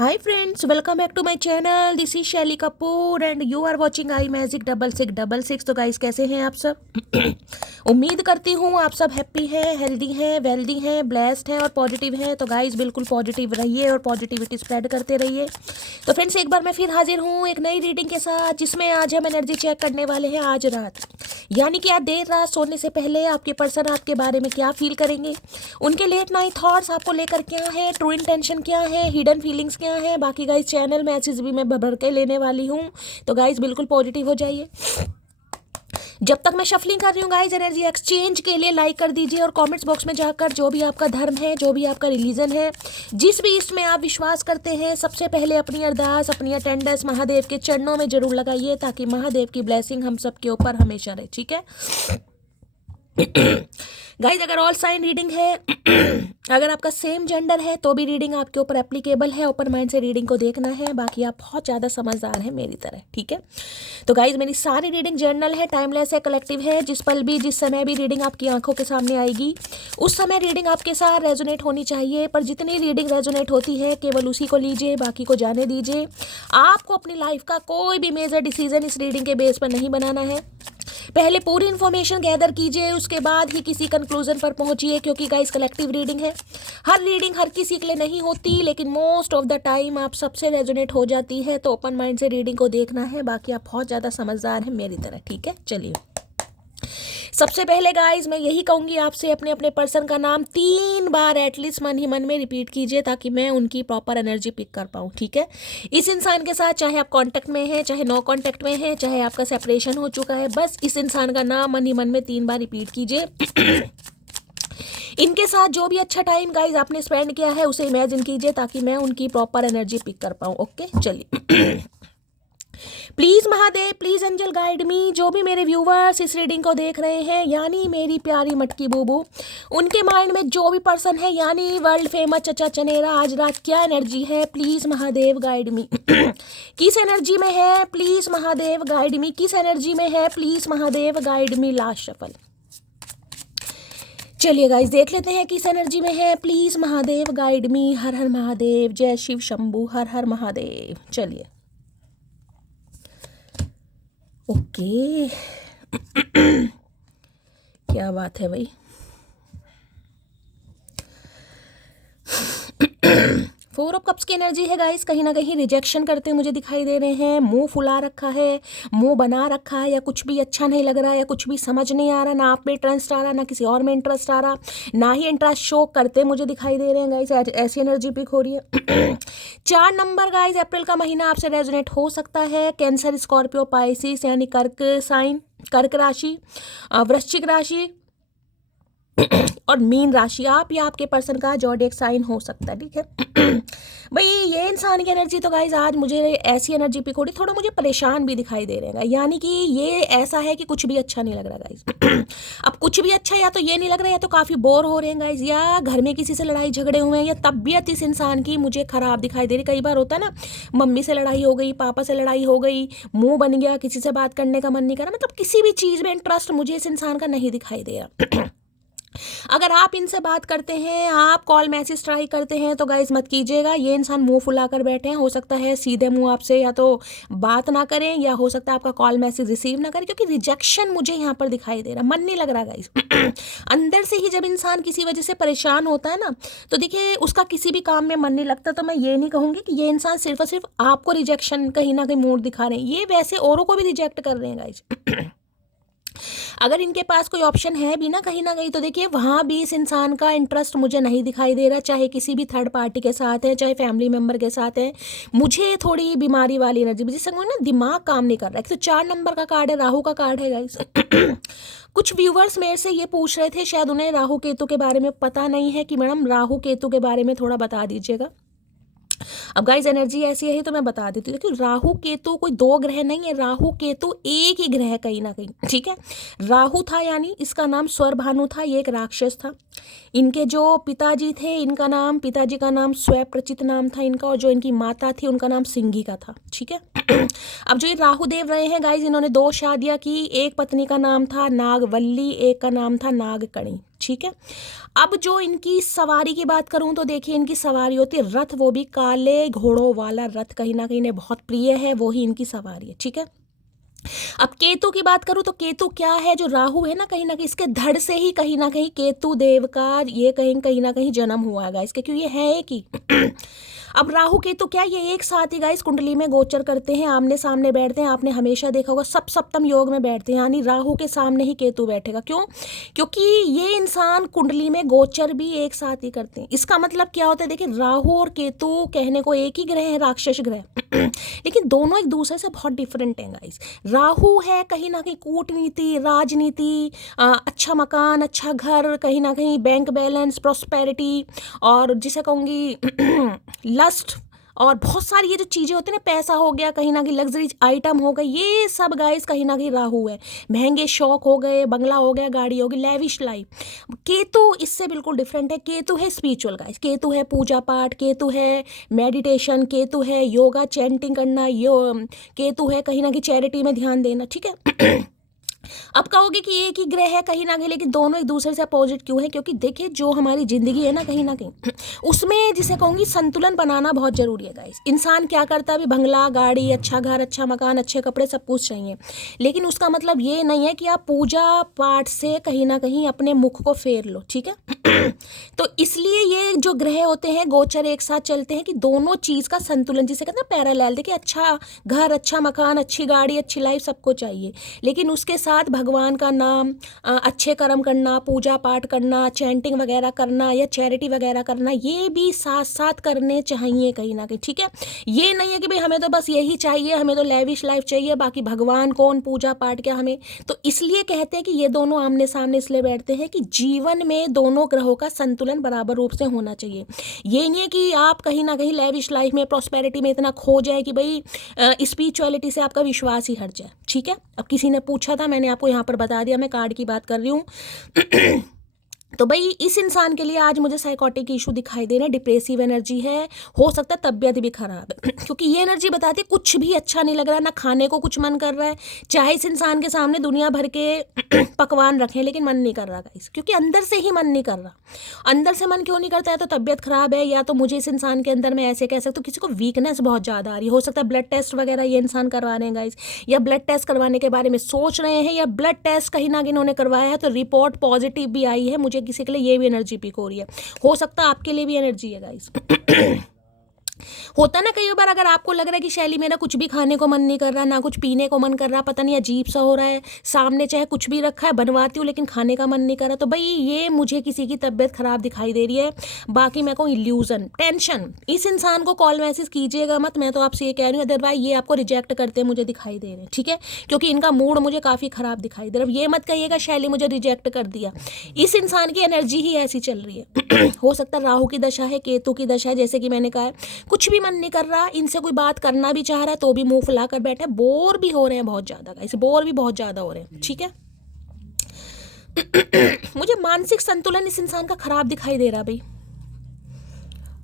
Hi friends, welcome back to my channel. This is शैली Kapoor and you are watching I magic 6666। तो guys कैसे हैं आप सब? उम्मीद करती हूँ आप सब हैप्पी हैं, हेल्दी हैं, वेल्दी हैं, ब्लेस्ड हैं और पॉजिटिव हैं। तो गाइस बिल्कुल पॉजिटिव रहिए और पॉजिटिविटी स्प्रेड करते रहिए। तो फ्रेंड्स एक बार मैं फिर हाजिर हूँ एक नई रीडिंग के साथ, जिसमें आज हम एनर्जी चेक करने वाले हैं आज रात, यानी कि आज देर रात सोने से पहले आपके पर्सन आपके बारे में क्या फील करेंगे, उनके लेट नाइट थॉट्स आपको लेकर क्या है, ट्रू इंटेंशन क्या है, हिडन फीलिंग्स क्या है। बाकी गाइस चैनल मैसेज भी मैं भर के लेने वाली हूँ, तो गाइस बिल्कुल पॉजिटिव हो जाइए। जब तक मैं शफलिंग कर रही हूँ गाइस, एनर्जी एक्सचेंज के लिए लाइक कर दीजिए और कमेंट्स बॉक्स में जाकर जो भी आपका धर्म है, जो भी आपका रिलीजन है, जिस भी इसमें आप विश्वास करते हैं, सबसे पहले अपनी अरदास, अपनी अटेंडेंस महादेव के चरणों में जरूर लगाइए, ताकि महादेव की ब्लेसिंग हम सबके ऊपर हमेशा रहे। ठीक है गाइज, अगर ऑल साइन रीडिंग है, अगर आपका सेम जेंडर है तो भी रीडिंग आपके ऊपर एप्लीकेबल है। ओपन माइंड से रीडिंग को देखना है, बाकी आप बहुत ज़्यादा समझदार हैं मेरी तरह। ठीक है, तो गाइज मेरी सारी रीडिंग जर्नल है, टाइमलेस है, कलेक्टिव है। जिस पल भी जिस समय भी रीडिंग आपकी आंखों के सामने आएगी, उस समय रीडिंग आपके साथ रेजोनेट होनी चाहिए। पर जितनी रीडिंग रेजोनेट होती है केवल उसी को लीजिए, बाकी को जाने दीजिए। आपको अपनी लाइफ का कोई भी मेजर डिसीजन इस रीडिंग के बेस पर नहीं बनाना है। पहले पूरी इन्फॉर्मेशन गैदर कीजिए, उसके बाद ही किसी कंक्लूजन पर पहुंचिए, क्योंकि गाइस कलेक्टिव रीडिंग है। हर रीडिंग हर किसी के लिए नहीं होती, लेकिन मोस्ट ऑफ द टाइम आप सबसे रेजोनेट हो जाती है। तो ओपन माइंड से रीडिंग को देखना है, बाकी आप बहुत ज़्यादा समझदार हैं मेरी तरह। ठीक है, चलिए सबसे पहले गाइज मैं यही कहूँगी आपसे, अपने अपने पर्सन का नाम 3 बार एटलीस्ट मन ही मन में रिपीट कीजिए, ताकि मैं उनकी प्रॉपर एनर्जी पिक कर पाऊँ। ठीक है, इस इंसान के साथ चाहे आप कांटेक्ट में हैं, चाहे नो कांटेक्ट में हैं, चाहे आपका सेपरेशन हो चुका है, बस इस इंसान का नाम मन ही मन में 3 बार रिपीट कीजिए। इनके साथ जो भी अच्छा टाइम गाइज आपने स्पेंड किया है उसे इमेजिन कीजिए, ताकि मैं उनकी प्रॉपर एनर्जी पिक कर पाऊँ। ओके, चलिए please Mahadev, please angel guide me. जो भी मेरे व्यूवर्स इस रीडिंग को देख रहे हैं, यानी मेरी प्यारी मटकी बूबू, उनके माइंड में जो भी पर्सन है, यानी वर्ल्ड फेमस चचा चनेरा, आज रात क्या एनर्जी है, प्लीज महादेव गाइड मी। किस एनर्जी में है, प्लीज महादेव गाइड मी। किस एनर्जी में है, please Mahadev guide me. Last shuffle. चलिए गाइस देख लेते हैं किस एनर्जी में है, प्लीज महादेव गाइड मी। हर हर महादेव, जय शिव शंभू, हर हर महादेव। चलिए ओके क्या बात है भाई। फोर ऑफ कप्स की एनर्जी है गाइस, कहीं ना कहीं रिजेक्शन करते मुझे दिखाई दे रहे हैं। मुंह फुला रखा है, मुंह बना रखा है, या कुछ भी अच्छा नहीं लग रहा है, या कुछ भी समझ नहीं आ रहा, ना आप में इंटरेस्ट आ रहा, ना किसी और में इंटरेस्ट आ रहा, ना ही इंटरेस्ट शो करते मुझे दिखाई दे रहे हैं गाइस। ऐसी एनर्जी पिक हो रही है। 4 नंबर गाइस, अप्रैल का महीना आपसे रेजोनेट हो सकता है। कैंसर, स्कॉर्पियो, पाइसिस यानी कर्क साइन, कर्क राशि, वृश्चिक राशि और मीन राशि, आप या आपके पर्सन का ज़ोडिएक साइन हो सकता है। ठीक है भाई, ये इंसान की एनर्जी तो गाइज आज मुझे ऐसी एनर्जी पिक हो रही, थोड़ा मुझे परेशान भी दिखाई दे रहे हैं, यानी कि ये ऐसा है कि कुछ भी अच्छा नहीं लग रहा गाइज। अब कुछ भी अच्छा या तो ये नहीं लग रहा, या तो काफ़ी बोर हो रहे हैं गाइज, या घर में किसी से लड़ाई झगड़े हुए हैं, या तबीयत इस इंसान की मुझे ख़राब दिखाई दे रही। कई बार होता है ना, मम्मी से लड़ाई हो गई, पापा से लड़ाई हो गई, मुँह बन गया, किसी से बात करने का मन नहीं करा, मतलब किसी भी चीज़ में इंटरेस्ट मुझे इस इंसान का नहीं दिखाई दे रहा। अगर आप इनसे बात करते हैं, आप कॉल मैसेज ट्राई करते हैं, तो गाइज मत कीजिएगा। ये इंसान मुंह फुलाकर बैठे हैं, हो सकता है सीधे मुंह आपसे या तो बात ना करें, या हो सकता है आपका कॉल मैसेज रिसीव ना करें, क्योंकि रिजेक्शन मुझे यहाँ पर दिखाई दे रहा, मन नहीं लग रहा गाइज। अंदर से ही जब इंसान किसी वजह से परेशान होता है ना, तो देखिए उसका किसी भी काम में मन नहीं लगता। तो मैं ये नहीं कहूँगी कि ये इंसान सिर्फ और सिर्फ आपको रिजेक्शन कहीं ना कहीं मूड दिखा रहे हैं, ये वैसे औरों को भी रिजेक्ट कर रहे हैं गाइज। अगर इनके पास कोई ऑप्शन है भी ना कहीं, तो देखिए वहाँ भी इस इंसान का इंटरेस्ट मुझे नहीं दिखाई दे रहा, चाहे किसी भी थर्ड पार्टी के साथ है, चाहे फैमिली मेम्बर के साथ है। मुझे थोड़ी बीमारी वाली एनर्जी, जिससे ना दिमाग काम नहीं कर रहा है। तो 4 नंबर का कार्ड है, राहु का कार्ड है गाइस। कुछ व्यूवर्स मेरे से ये पूछ रहे थे, शायद उन्हें राहु केतु के बारे में पता नहीं है, कि मैडम राहु केतु के बारे में थोड़ा बता दीजिएगा। अब गाइज एनर्जी ऐसी है तो मैं बता देती हूँ। देखिए राहु केतु कोई 2 ग्रह नहीं है, राहु केतु एक ही ग्रह है कहीं ना कहीं। ठीक है, राहु था यानी इसका नाम स्वरभानु था, ये एक राक्षस था। इनके जो पिताजी थे, इनका नाम, पिताजी का नाम स्वप्रचित नाम था इनका, और जो इनकी माता थी उनका नाम सिंगिका था। ठीक है अब जो ये राहुदेव रहे हैं गाइज, इन्होंने 2 शादियाँ की। एक पत्नी का नाम था नागवल्ली, एक का नाम था नागकणी। ठीक है। अब जो इनकी सवारी की बात करूं तो देखिए, इनकी सवारी होती है रथ, वो भी काले घोड़ों वाला रथ, कहीं ना कहीं इन्हें बहुत प्रिय है, वो ही इनकी सवारी है। ठीक है। अब केतु की बात करूं तो केतु क्या है, जो राहु है ना कहीं इसके धड़ से ही कहीं ना कहीं केतु देव का ये कहीं ना कहीं जन्म हुआ है गाइस, क्योंकि ये है एक ही। अब राहु केतु क्या, ये एक साथ ही गाइस कुंडली में गोचर करते हैं, आमने सामने बैठते हैं। आपने हमेशा देखा होगा सब सप्तम योग में बैठते हैं, यानी राहु के सामने ही केतु बैठेगा। क्यों? क्योंकि ये इंसान कुंडली में गोचर भी एक साथ ही करते हैं। इसका मतलब क्या होता है, देखिए राहु और केतु कहने को एक ही ग्रह है, राक्षस ग्रह, लेकिन दोनों एक दूसरे से बहुत डिफरेंट हैं गाइस। राहु है कहीं ना कहीं कूटनीति, राजनीति, अच्छा मकान, अच्छा घर, कहीं ना कहीं बैंक बैलेंस, प्रॉस्पेरिटी, और जिसे कहूँगी लस्ट, और बहुत सारी ये जो चीज़ें होती हैं ना, पैसा हो गया, कहीं ना कहीं लग्जरी आइटम हो गए, ये सब गाइस कहीं ना कहीं राहु है। महंगे शौक हो गए, बंगला हो गया, गाड़ी होगी, लेविश लाइफ। केतु इससे बिल्कुल डिफरेंट है। केतु है स्पिरिचुअल गाइस, केतु है पूजा पाठ, केतु है मेडिटेशन, केतु है योगा चैंटिंग करना, केतु है कहीं ना कहीं चैरिटी में ध्यान देना। ठीक है। अब कहोगे कि एक ही ग्रह है कहीं ना कहीं, लेकिन दोनों एक दूसरे से अपोजिट क्यों है? क्योंकि देखिए जो हमारी जिंदगी है ना कहीं उसमें जिसे कहूँगी संतुलन बनाना बहुत जरूरी है गाइस। इंसान क्या करता है, अभी बंगला, गाड़ी, अच्छा घर, अच्छा मकान, अच्छे कपड़े, सब कुछ चाहिए, लेकिन उसका मतलब ये नहीं है कि आप पूजा पाठ से कहीं ना कहीं अपने मुख को फेर लो। ठीक है। तो इसलिए ये जो ग्रह होते हैं गोचर एक साथ चलते हैं कि दोनों चीज का संतुलन, जिसे कहते हैं पैरेलल। देखिए अच्छा घर, अच्छा मकान, अच्छी गाड़ी, अच्छी लाइफ सबको चाहिए, लेकिन उसके साथ भगवान का नाम, अच्छे कर्म करना, पूजा पाठ करना, चैंटिंग वगैरह करना या चैरिटी वगैरह करना, ये भी साथ साथ करने चाहिए कहीं ना कहीं। ठीक है। ये नहीं है कि भाई हमें तो बस यही चाहिए, हमें तो लेविश लाइफ चाहिए, बाकी भगवान कौन, पूजा पाठ क्या हमें। तो इसलिए कहते हैं कि ये दोनों आमने सामने इसलिए बैठते हैं कि जीवन में दोनों ग्रहों का संतुलन बराबर रूप से होना चाहिए। ये नहीं है कि आप कहीं ना कहीं लेविश लाइफ में, प्रॉस्पेरिटी में इतना खो जाए कि भाई स्पिरिचुअलिटी से आपका विश्वास ही हट जाए। ठीक है। अब किसी ने पूछा था, मैंने आपको यहाँ पर बता दिया, मैं कार्ड की बात कर रही हूँ। तो भाई इस इंसान के लिए आज मुझे साइकोटिक इशू दिखाई दे रहे हैं, डिप्रेसिव एनर्जी है, हो सकता है तबीयत भी खराब है। क्योंकि ये एनर्जी बताती है कुछ भी अच्छा नहीं लग रहा है, ना खाने को कुछ मन कर रहा है, चाहे इस इंसान के सामने दुनिया भर के पकवान रखें, लेकिन मन नहीं कर रहा गाइस, क्योंकि अंदर से ही मन नहीं कर रहा। अंदर से मन क्यों नहीं करता है? तो तबीयत खराब है, या तो मुझे इस इंसान के अंदर में ऐसे कह सकते हो किसी को वीकनेस बहुत ज़्यादा आ रही है, हो सकता है ब्लड टेस्ट वगैरह ये इंसान करवा रहे हैं गाइस, या ब्लड टेस्ट करवाने के बारे में सोच रहे हैं, या ब्लड टेस्ट कहीं ना कहीं इन्होंने करवाया है तो रिपोर्ट पॉजिटिव भी आई है। मुझे किसी के लिए ये भी एनर्जी पिक हो रही है, हो सकता है आपके लिए भी एनर्जी है गाइस। होता है ना कई बार, अगर आपको लग रहा है कि शैली मेरा कुछ भी खाने को मन नहीं कर रहा, ना कुछ पीने को मन कर रहा, पता नहीं अजीब सा हो रहा है, सामने चाहे कुछ भी रखा है बनवाती हूँ लेकिन खाने का मन नहीं कर रहा, तो भाई ये मुझे किसी की तबीयत खराब दिखाई दे रही है। बाकी मैं कहूँ इल्यूजन, टेंशन, इस इंसान को कॉल मैसेज कीजिएगा मत, मैं तो आपसे ये कह रही हूँ, अदरवाइज ये आपको रिजेक्ट करते मुझे दिखाई दे रहे हैं। ठीक है। क्योंकि इनका मूड मुझे काफ़ी खराब दिखाई दे रहा है। ये मत कहिएगा शैली मुझे रिजेक्ट कर दिया, इस इंसान की एनर्जी ही ऐसी चल रही है। हो सकता है राहु की दशा है, केतु की दशा है, जैसे कि मैंने कहा है कुछ भी मन नहीं कर रहा, इनसे कोई बात करना भी चाह रहा है तो भी मुंह फुला कर बैठे, बोर भी हो रहे हैं बहुत ज्यादा, ऐसे बोर भी बहुत ज्यादा हो रहे हैं। ठीक है। मुझे मानसिक संतुलन इस इंसान का खराब दिखाई दे रहा भाई।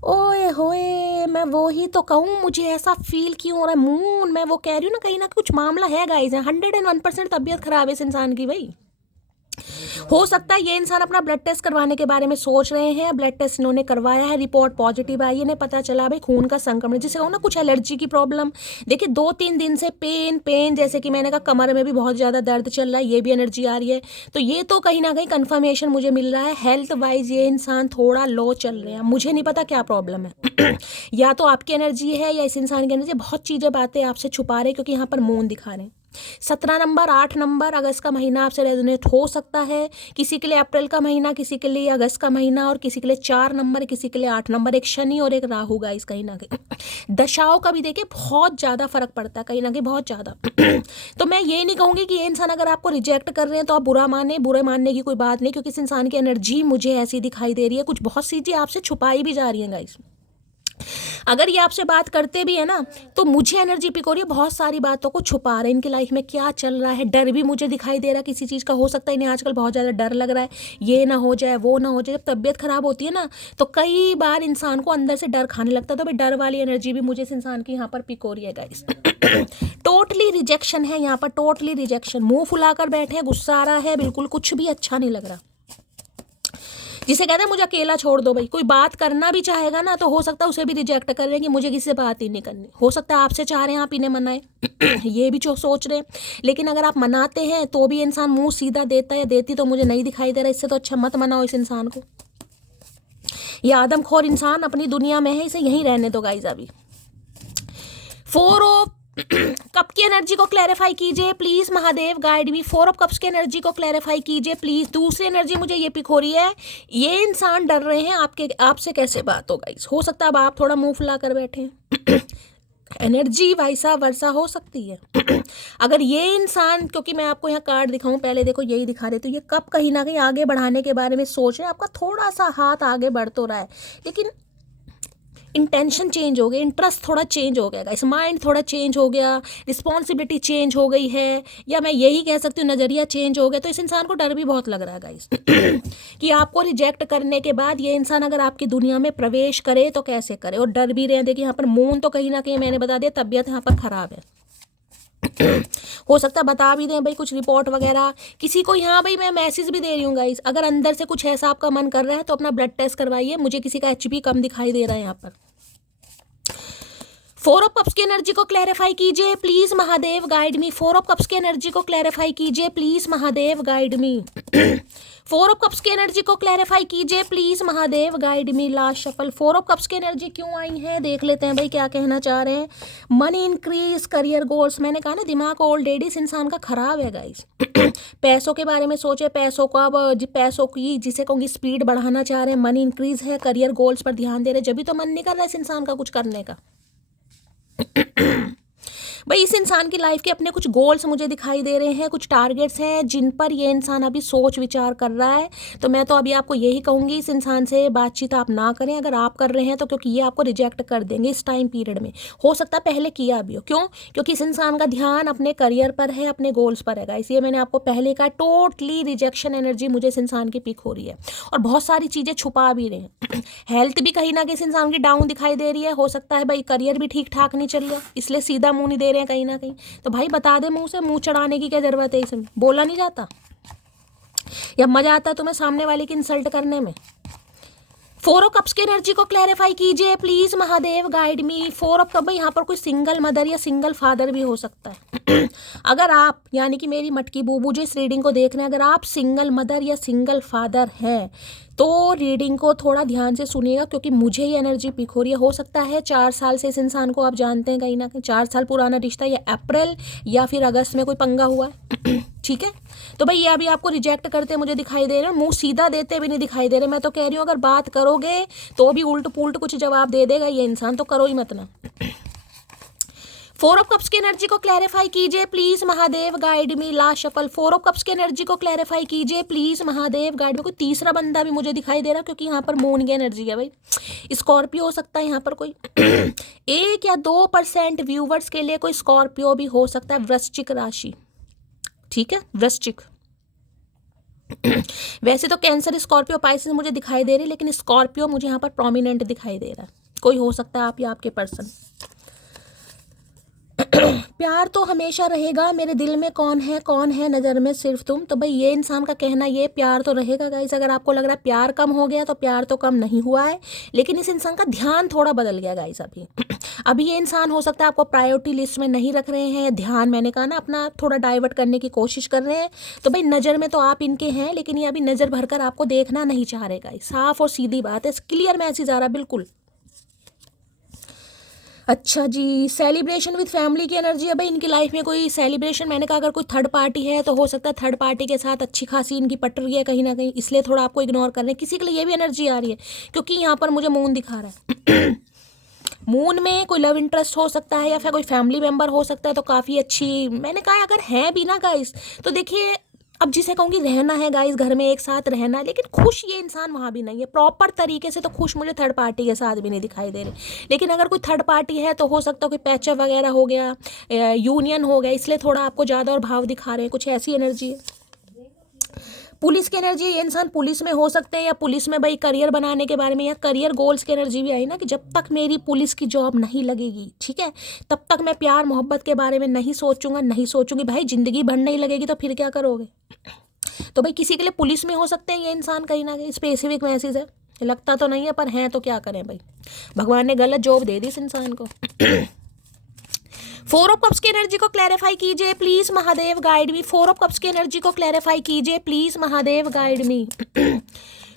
ओए होए, मैं वो ही तो कहूँ, मुझे ऐसा फील क्यों हो रहा है मून, मैं वो कह रही हूँ ना कहीं ना कुछ मामला है गाइस, 101% तबीयत खराब है इस इंसान की भाई। हो सकता है ये इंसान अपना ब्लड टेस्ट करवाने के बारे में सोच रहे हैं, ब्लड टेस्ट इन्होंने करवाया है, रिपोर्ट पॉजिटिव आई है, इन्हें पता चला भाई खून का संक्रमण, जिसे कहूँ ना कुछ एलर्जी की प्रॉब्लम। देखिए 2-3 दिन से पेन, जैसे कि मैंने कहा कमर में भी बहुत ज़्यादा दर्द चल रहा है, ये भी एनर्जी आ रही है। तो ये तो कहीं ना कहीं कन्फर्मेशन मुझे मिल रहा है, हेल्थ वाइज ये इंसान थोड़ा लो चल रहे हैं। मुझे नहीं पता क्या प्रॉब्लम है। या तो आपकी एनर्जी है या इस इंसान की एनर्जी, बहुत चीज़ें बातें आपसे छुपा रहे हैं, क्योंकि यहाँ पर मून दिखा रहे हैं। 17 नंबर, 8 नंबर, अगस्त का महीना आपसे रेजोनेट हो सकता है, किसी के लिए अप्रैल का महीना, किसी के लिए अगस्त का महीना, और किसी के लिए 4 नंबर, किसी के लिए 8 नंबर। एक शनि और एक राहु गाइस कहीं ना कहीं दशाओं का भी देखिए बहुत ज़्यादा फर्क पड़ता है, कहीं ना कहीं बहुत ज़्यादा। तो मैं ये नहीं कहूँगी कि ये इंसान अगर आपको रिजेक्ट कर रहे हैं तो आप बुरा मानने की कोई बात नहीं, क्योंकि इस इंसान की एनर्जी मुझे ऐसी दिखाई दे रही है, कुछ बहुत सी चीज़ें आपसे छुपाई भी जा रही हैं गाइस। अगर ये आपसे बात करते भी है ना, तो मुझे एनर्जी पिक हो रही है, बहुत सारी बातों को छुपा रहे हैं, इनकी लाइफ में क्या चल रहा है, डर भी मुझे दिखाई दे रहा है किसी चीज़ का। हो सकता है इन्हें आजकल बहुत ज़्यादा डर लग रहा है, ये ना हो जाए, वो ना हो जाए। जब तबीयत खराब होती है ना, तो कई बार इंसान को अंदर से डर खाने लगता है, तो भाई डर वाली एनर्जी भी मुझे इस इंसान की यहाँ पर पिक हो रही है गाइस। टोटली रिजेक्शन है यहाँ पर, टोटली रिजेक्शन, मुंह फुलाकर बैठे हैं, गुस्सा आ रहा है, बिल्कुल कुछ भी अच्छा नहीं लग रहा। जिसे कहते हैं मुझे अकेला छोड़ दो भाई। कोई बात करना भी चाहेगा ना तो हो सकता है उसे भी रिजेक्ट कर रहे हैं कि मुझे किसी से बात ही नहीं करनी। हो सकता है आपसे चाह रहे हैं आप इन्हें मनाएं ये भी जो सोच रहे हैं, लेकिन अगर आप मनाते हैं तो भी इंसान मुंह सीधा देता है या देती तो मुझे नहीं दिखाई दे रहा। इससे तो अच्छा मत मनाओ इस इंसान को। ये आदमखोर इंसान अपनी दुनिया में है, इसे यहीं रहने दो गाइस। अभी 4 ऑफ कप की एनर्जी को क्लैरिफाई कीजिए please Mahadev, guide me. 4 of cups की एनर्जी को क्लैरिफाई कीजिए प्लीज। दूसरी एनर्जी मुझे ये पिक हो रही है, ये इंसान डर रहे हैं आपसे कैसे बात हो गाइस। हो सकता है अब आप थोड़ा मुंह फुला कर बैठे हैं एनर्जी वैसा वर्षा हो सकती है अगर ये इंसान, क्योंकि मैं आपको यहाँ कार्ड दिखाऊं, पहले देखो यही दिखा रहे, तो ये कप कहीं ना कहीं आगे बढ़ाने के बारे में सोच रहे हैं। आपका थोड़ा सा हाथ आगे बढ़ तो रहा है, लेकिन इंटेंशन चेंज हो गया, इंटरेस्ट थोड़ा चेंज हो गया, इस माइंड थोड़ा चेंज हो गया, रिस्पॉन्सिबिलिटी चेंज हो गई है, या मैं यही कह सकती हूँ नज़रिया चेंज हो गया। तो इस इंसान को डर भी बहुत लग रहा है गाइस कि आपको रिजेक्ट करने के बाद ये इंसान अगर आपकी दुनिया में प्रवेश करे तो कैसे करे, और डर भी रहे हैं। देखिए यहाँ पर मून तो कहीं ना कहीं मैंने बता दिया तबीयत यहाँ पर ख़राब है हो सकता है बता भी दें भाई कुछ रिपोर्ट वगैरह किसी को। यहाँ भाई मैं मैसेज भी दे रही हूँ गाइस, अगर अंदर से कुछ ऐसा आपका मन कर रहा है तो अपना ब्लड टेस्ट करवाइए। मुझे किसी का HP कम दिखाई दे रहा है यहाँ पर। 4 ऑफ कप्स की एनर्जी को क्लैरिफाई कीजिए please Mahadev, guide me. 4 of cups की एनर्जी को क्लैरिफाई कीजिए please Mahadev, guide me 4 of cups की एनर्जी को क्लैरिफाई कीजिए please Mahadev, guide me. Last shuffle. 4 of cups की एनर्जी क्यों आई है देख लेते हैं भाई क्या कहना चाह रहे हैं। Money increase, career goals. मैंने कहा ना दिमाग ऑलरेडी इस इंसान का खराब है गाइस पैसों के बारे में सोचे, पैसों का पैसों की जिसे कहूँगी स्पीड बढ़ाना चाह रहे हैं। मनी इंक्रीज है, करियर गोल्स पर ध्यान दे रहे, जब भी तो मन नहीं कर रहा है इस इंसान का कुछ करने का भाई इस इंसान की लाइफ के अपने कुछ गोल्स मुझे दिखाई दे रहे हैं, कुछ टारगेट्स हैं जिन पर ये इंसान अभी सोच विचार कर रहा है। तो मैं तो अभी आपको यही कहूँगी इस इंसान से बातचीत आप ना करें, अगर आप कर रहे हैं तो, क्योंकि ये आपको रिजेक्ट कर देंगे इस टाइम पीरियड में। हो सकता है पहले किया भी हो, क्यों? क्योंकि इस इंसान का ध्यान अपने करियर पर है, अपने गोल्स पर है। इसलिए मैंने आपको पहले कहा टोटली रिजेक्शन एनर्जी मुझे इस इंसान की पिक हो रही है, और बहुत सारी चीज़ें छुपा भी रहे हैं हेल्थ भी कहीं ना कहीं इस इंसान की डाउन दिखाई दे रही है। हो सकता है भाई करियर भी ठीक ठाक नहीं चल रहा, इसलिए सीधा मुंह नहीं दे रहे हैं कहीं ना कहीं। तो भाई बता दे मुंह से, मुंह चढ़ाने की क्या जरूरत है, इसमें बोला नहीं जाता या मजा आता है तुम्हें सामने वाले की इंसल्ट करने में। 4 ऑफ कप्स की एनर्जी को क्लैरिफाई कीजिए please Mahadev, guide me. 4 of cup, भाई यहाँ पर कोई सिंगल मदर या सिंगल फादर भी हो सकता है अगर आप, यानी कि मेरी मटकी बूबू जो इस रीडिंग को देख रहे हैं, अगर आप सिंगल मदर या सिंगल फादर हैं तो रीडिंग को थोड़ा ध्यान से सुनिएगा, क्योंकि मुझे ये एनर्जी पिक हो रही है। हो सकता है 4 साल से इस इंसान को आप जानते हैं कहीं ना कहीं, 4 साल पुराना रिश्ता, या अप्रैल या फिर अगस्त में कोई पंगा हुआ है ठीक है। तो भाई ये अभी आपको रिजेक्ट करते मुझे दिखाई दे रहे हैं, मुंह सीधा देते भी नहीं दिखाई दे रहे। मैं तो कह रही हूँ अगर बात करोगे तो भी उल्ट पुल्ट कुछ जवाब दे देगा ये इंसान, तो करो ही मत ना 4 ऑफ कप्स की एनर्जी को क्लैरिफाई कीजिए please Mahadev, guide me. Last shuffle. 4 of cups की एनर्जी को क्लैरिफाई कीजिए प्लीज महादेव, गाइड मी। कोई तीसरा बंदा भी मुझे दिखाई दे रहा, क्योंकि यहाँ पर मून की एनर्जी है भाई। स्कॉर्पियो हो सकता है यहाँ पर कोई 1 या 2% व्यूवर्स के लिए कोई स्कॉर्पियो भी हो सकता है। वृश्चिक राशि, ठीक है, वृश्चिक वैसे तो कैंसर, स्कॉर्पियो, पाइसेस मुझे दिखाई दे रही, लेकिन स्कॉर्पियो मुझे यहाँ पर प्रोमिनेंट दिखाई दे रहा है। कोई हो सकता है आप या आपके पर्सन प्यार तो हमेशा रहेगा, मेरे दिल में कौन है नज़र में सिर्फ तुम। तो भाई ये इंसान का कहना ये प्यार तो रहेगा गाइस। अगर आपको लग रहा है प्यार कम हो गया तो प्यार तो कम नहीं हुआ है, लेकिन इस इंसान का ध्यान थोड़ा बदल गया गाइस। अभी ये इंसान हो सकता है आपको प्रायोरिटी लिस्ट में नहीं रख रहे हैं, ध्यान मैंने कहा ना अपना थोड़ा डाइवर्ट करने की कोशिश कर रहे हैं। तो भाई नज़र में तो आप इनके हैं, लेकिन ये अभी नज़र भरकर आपको देखना नहीं चाह रहे गाइस। साफ और सीधी बात है, क्लियर मैसेज आ रहा बिल्कुल। अच्छा जी, सेलिब्रेशन विद फैमिली की एनर्जी है भाई। इनकी लाइफ में कोई सेलिब्रेशन, मैंने कहा अगर कोई थर्ड पार्टी है तो हो सकता है थर्ड पार्टी के साथ अच्छी खासी इनकी पट रही है कहीं ना कहीं, इसलिए थोड़ा आपको इग्नोर कर रहे हैं। किसी के लिए ये भी एनर्जी आ रही है, क्योंकि यहाँ पर मुझे मून दिखा रहा है मून में कोई लव इंटरेस्ट हो सकता है या फिर कोई फैमिली मेम्बर हो सकता है। तो काफ़ी अच्छी, मैंने कहा अगर है भी ना गाइस, तो देखिए अब जिसे कहूँगी रहना है गाइस, घर में एक साथ रहना है, लेकिन खुश ये इंसान वहाँ भी नहीं है प्रॉपर तरीके से। तो खुश मुझे थर्ड पार्टी के साथ भी नहीं दिखाई दे रही, लेकिन अगर कोई थर्ड पार्टी है तो हो सकता है कोई पैचअप वगैरह हो गया, यूनियन हो गया, इसलिए थोड़ा आपको ज़्यादा और भाव दिखा रहे हैं, कुछ ऐसी एनर्जी है। पुलिस की एनर्जी, ये इंसान पुलिस में हो सकते हैं, या पुलिस में भाई करियर बनाने के बारे में, या करियर गोल्स की एनर्जी भी आई ना कि जब तक मेरी पुलिस की जॉब नहीं लगेगी, ठीक है, तब तक मैं प्यार मोहब्बत के बारे में नहीं सोचूंगा, नहीं सोचूंगी। भाई जिंदगी भर नहीं लगेगी तो फिर क्या करोगे? तो भाई किसी के लिए पुलिस में हो सकते हैं ये इंसान, कहीं ना कहीं स्पेसिफिक मैसेज है, लगता तो नहीं है पर हैं, तो क्या करें भाई, भगवान ने गलत जॉब दे दी इस इंसान को। 4 ऑफ कप्स की एनर्जी को क्लैरिफाई कीजिए please Mahadev guide me. 4 of cups की एनर्जी को क्लैरिफाई कीजिए please Mahadev guide me.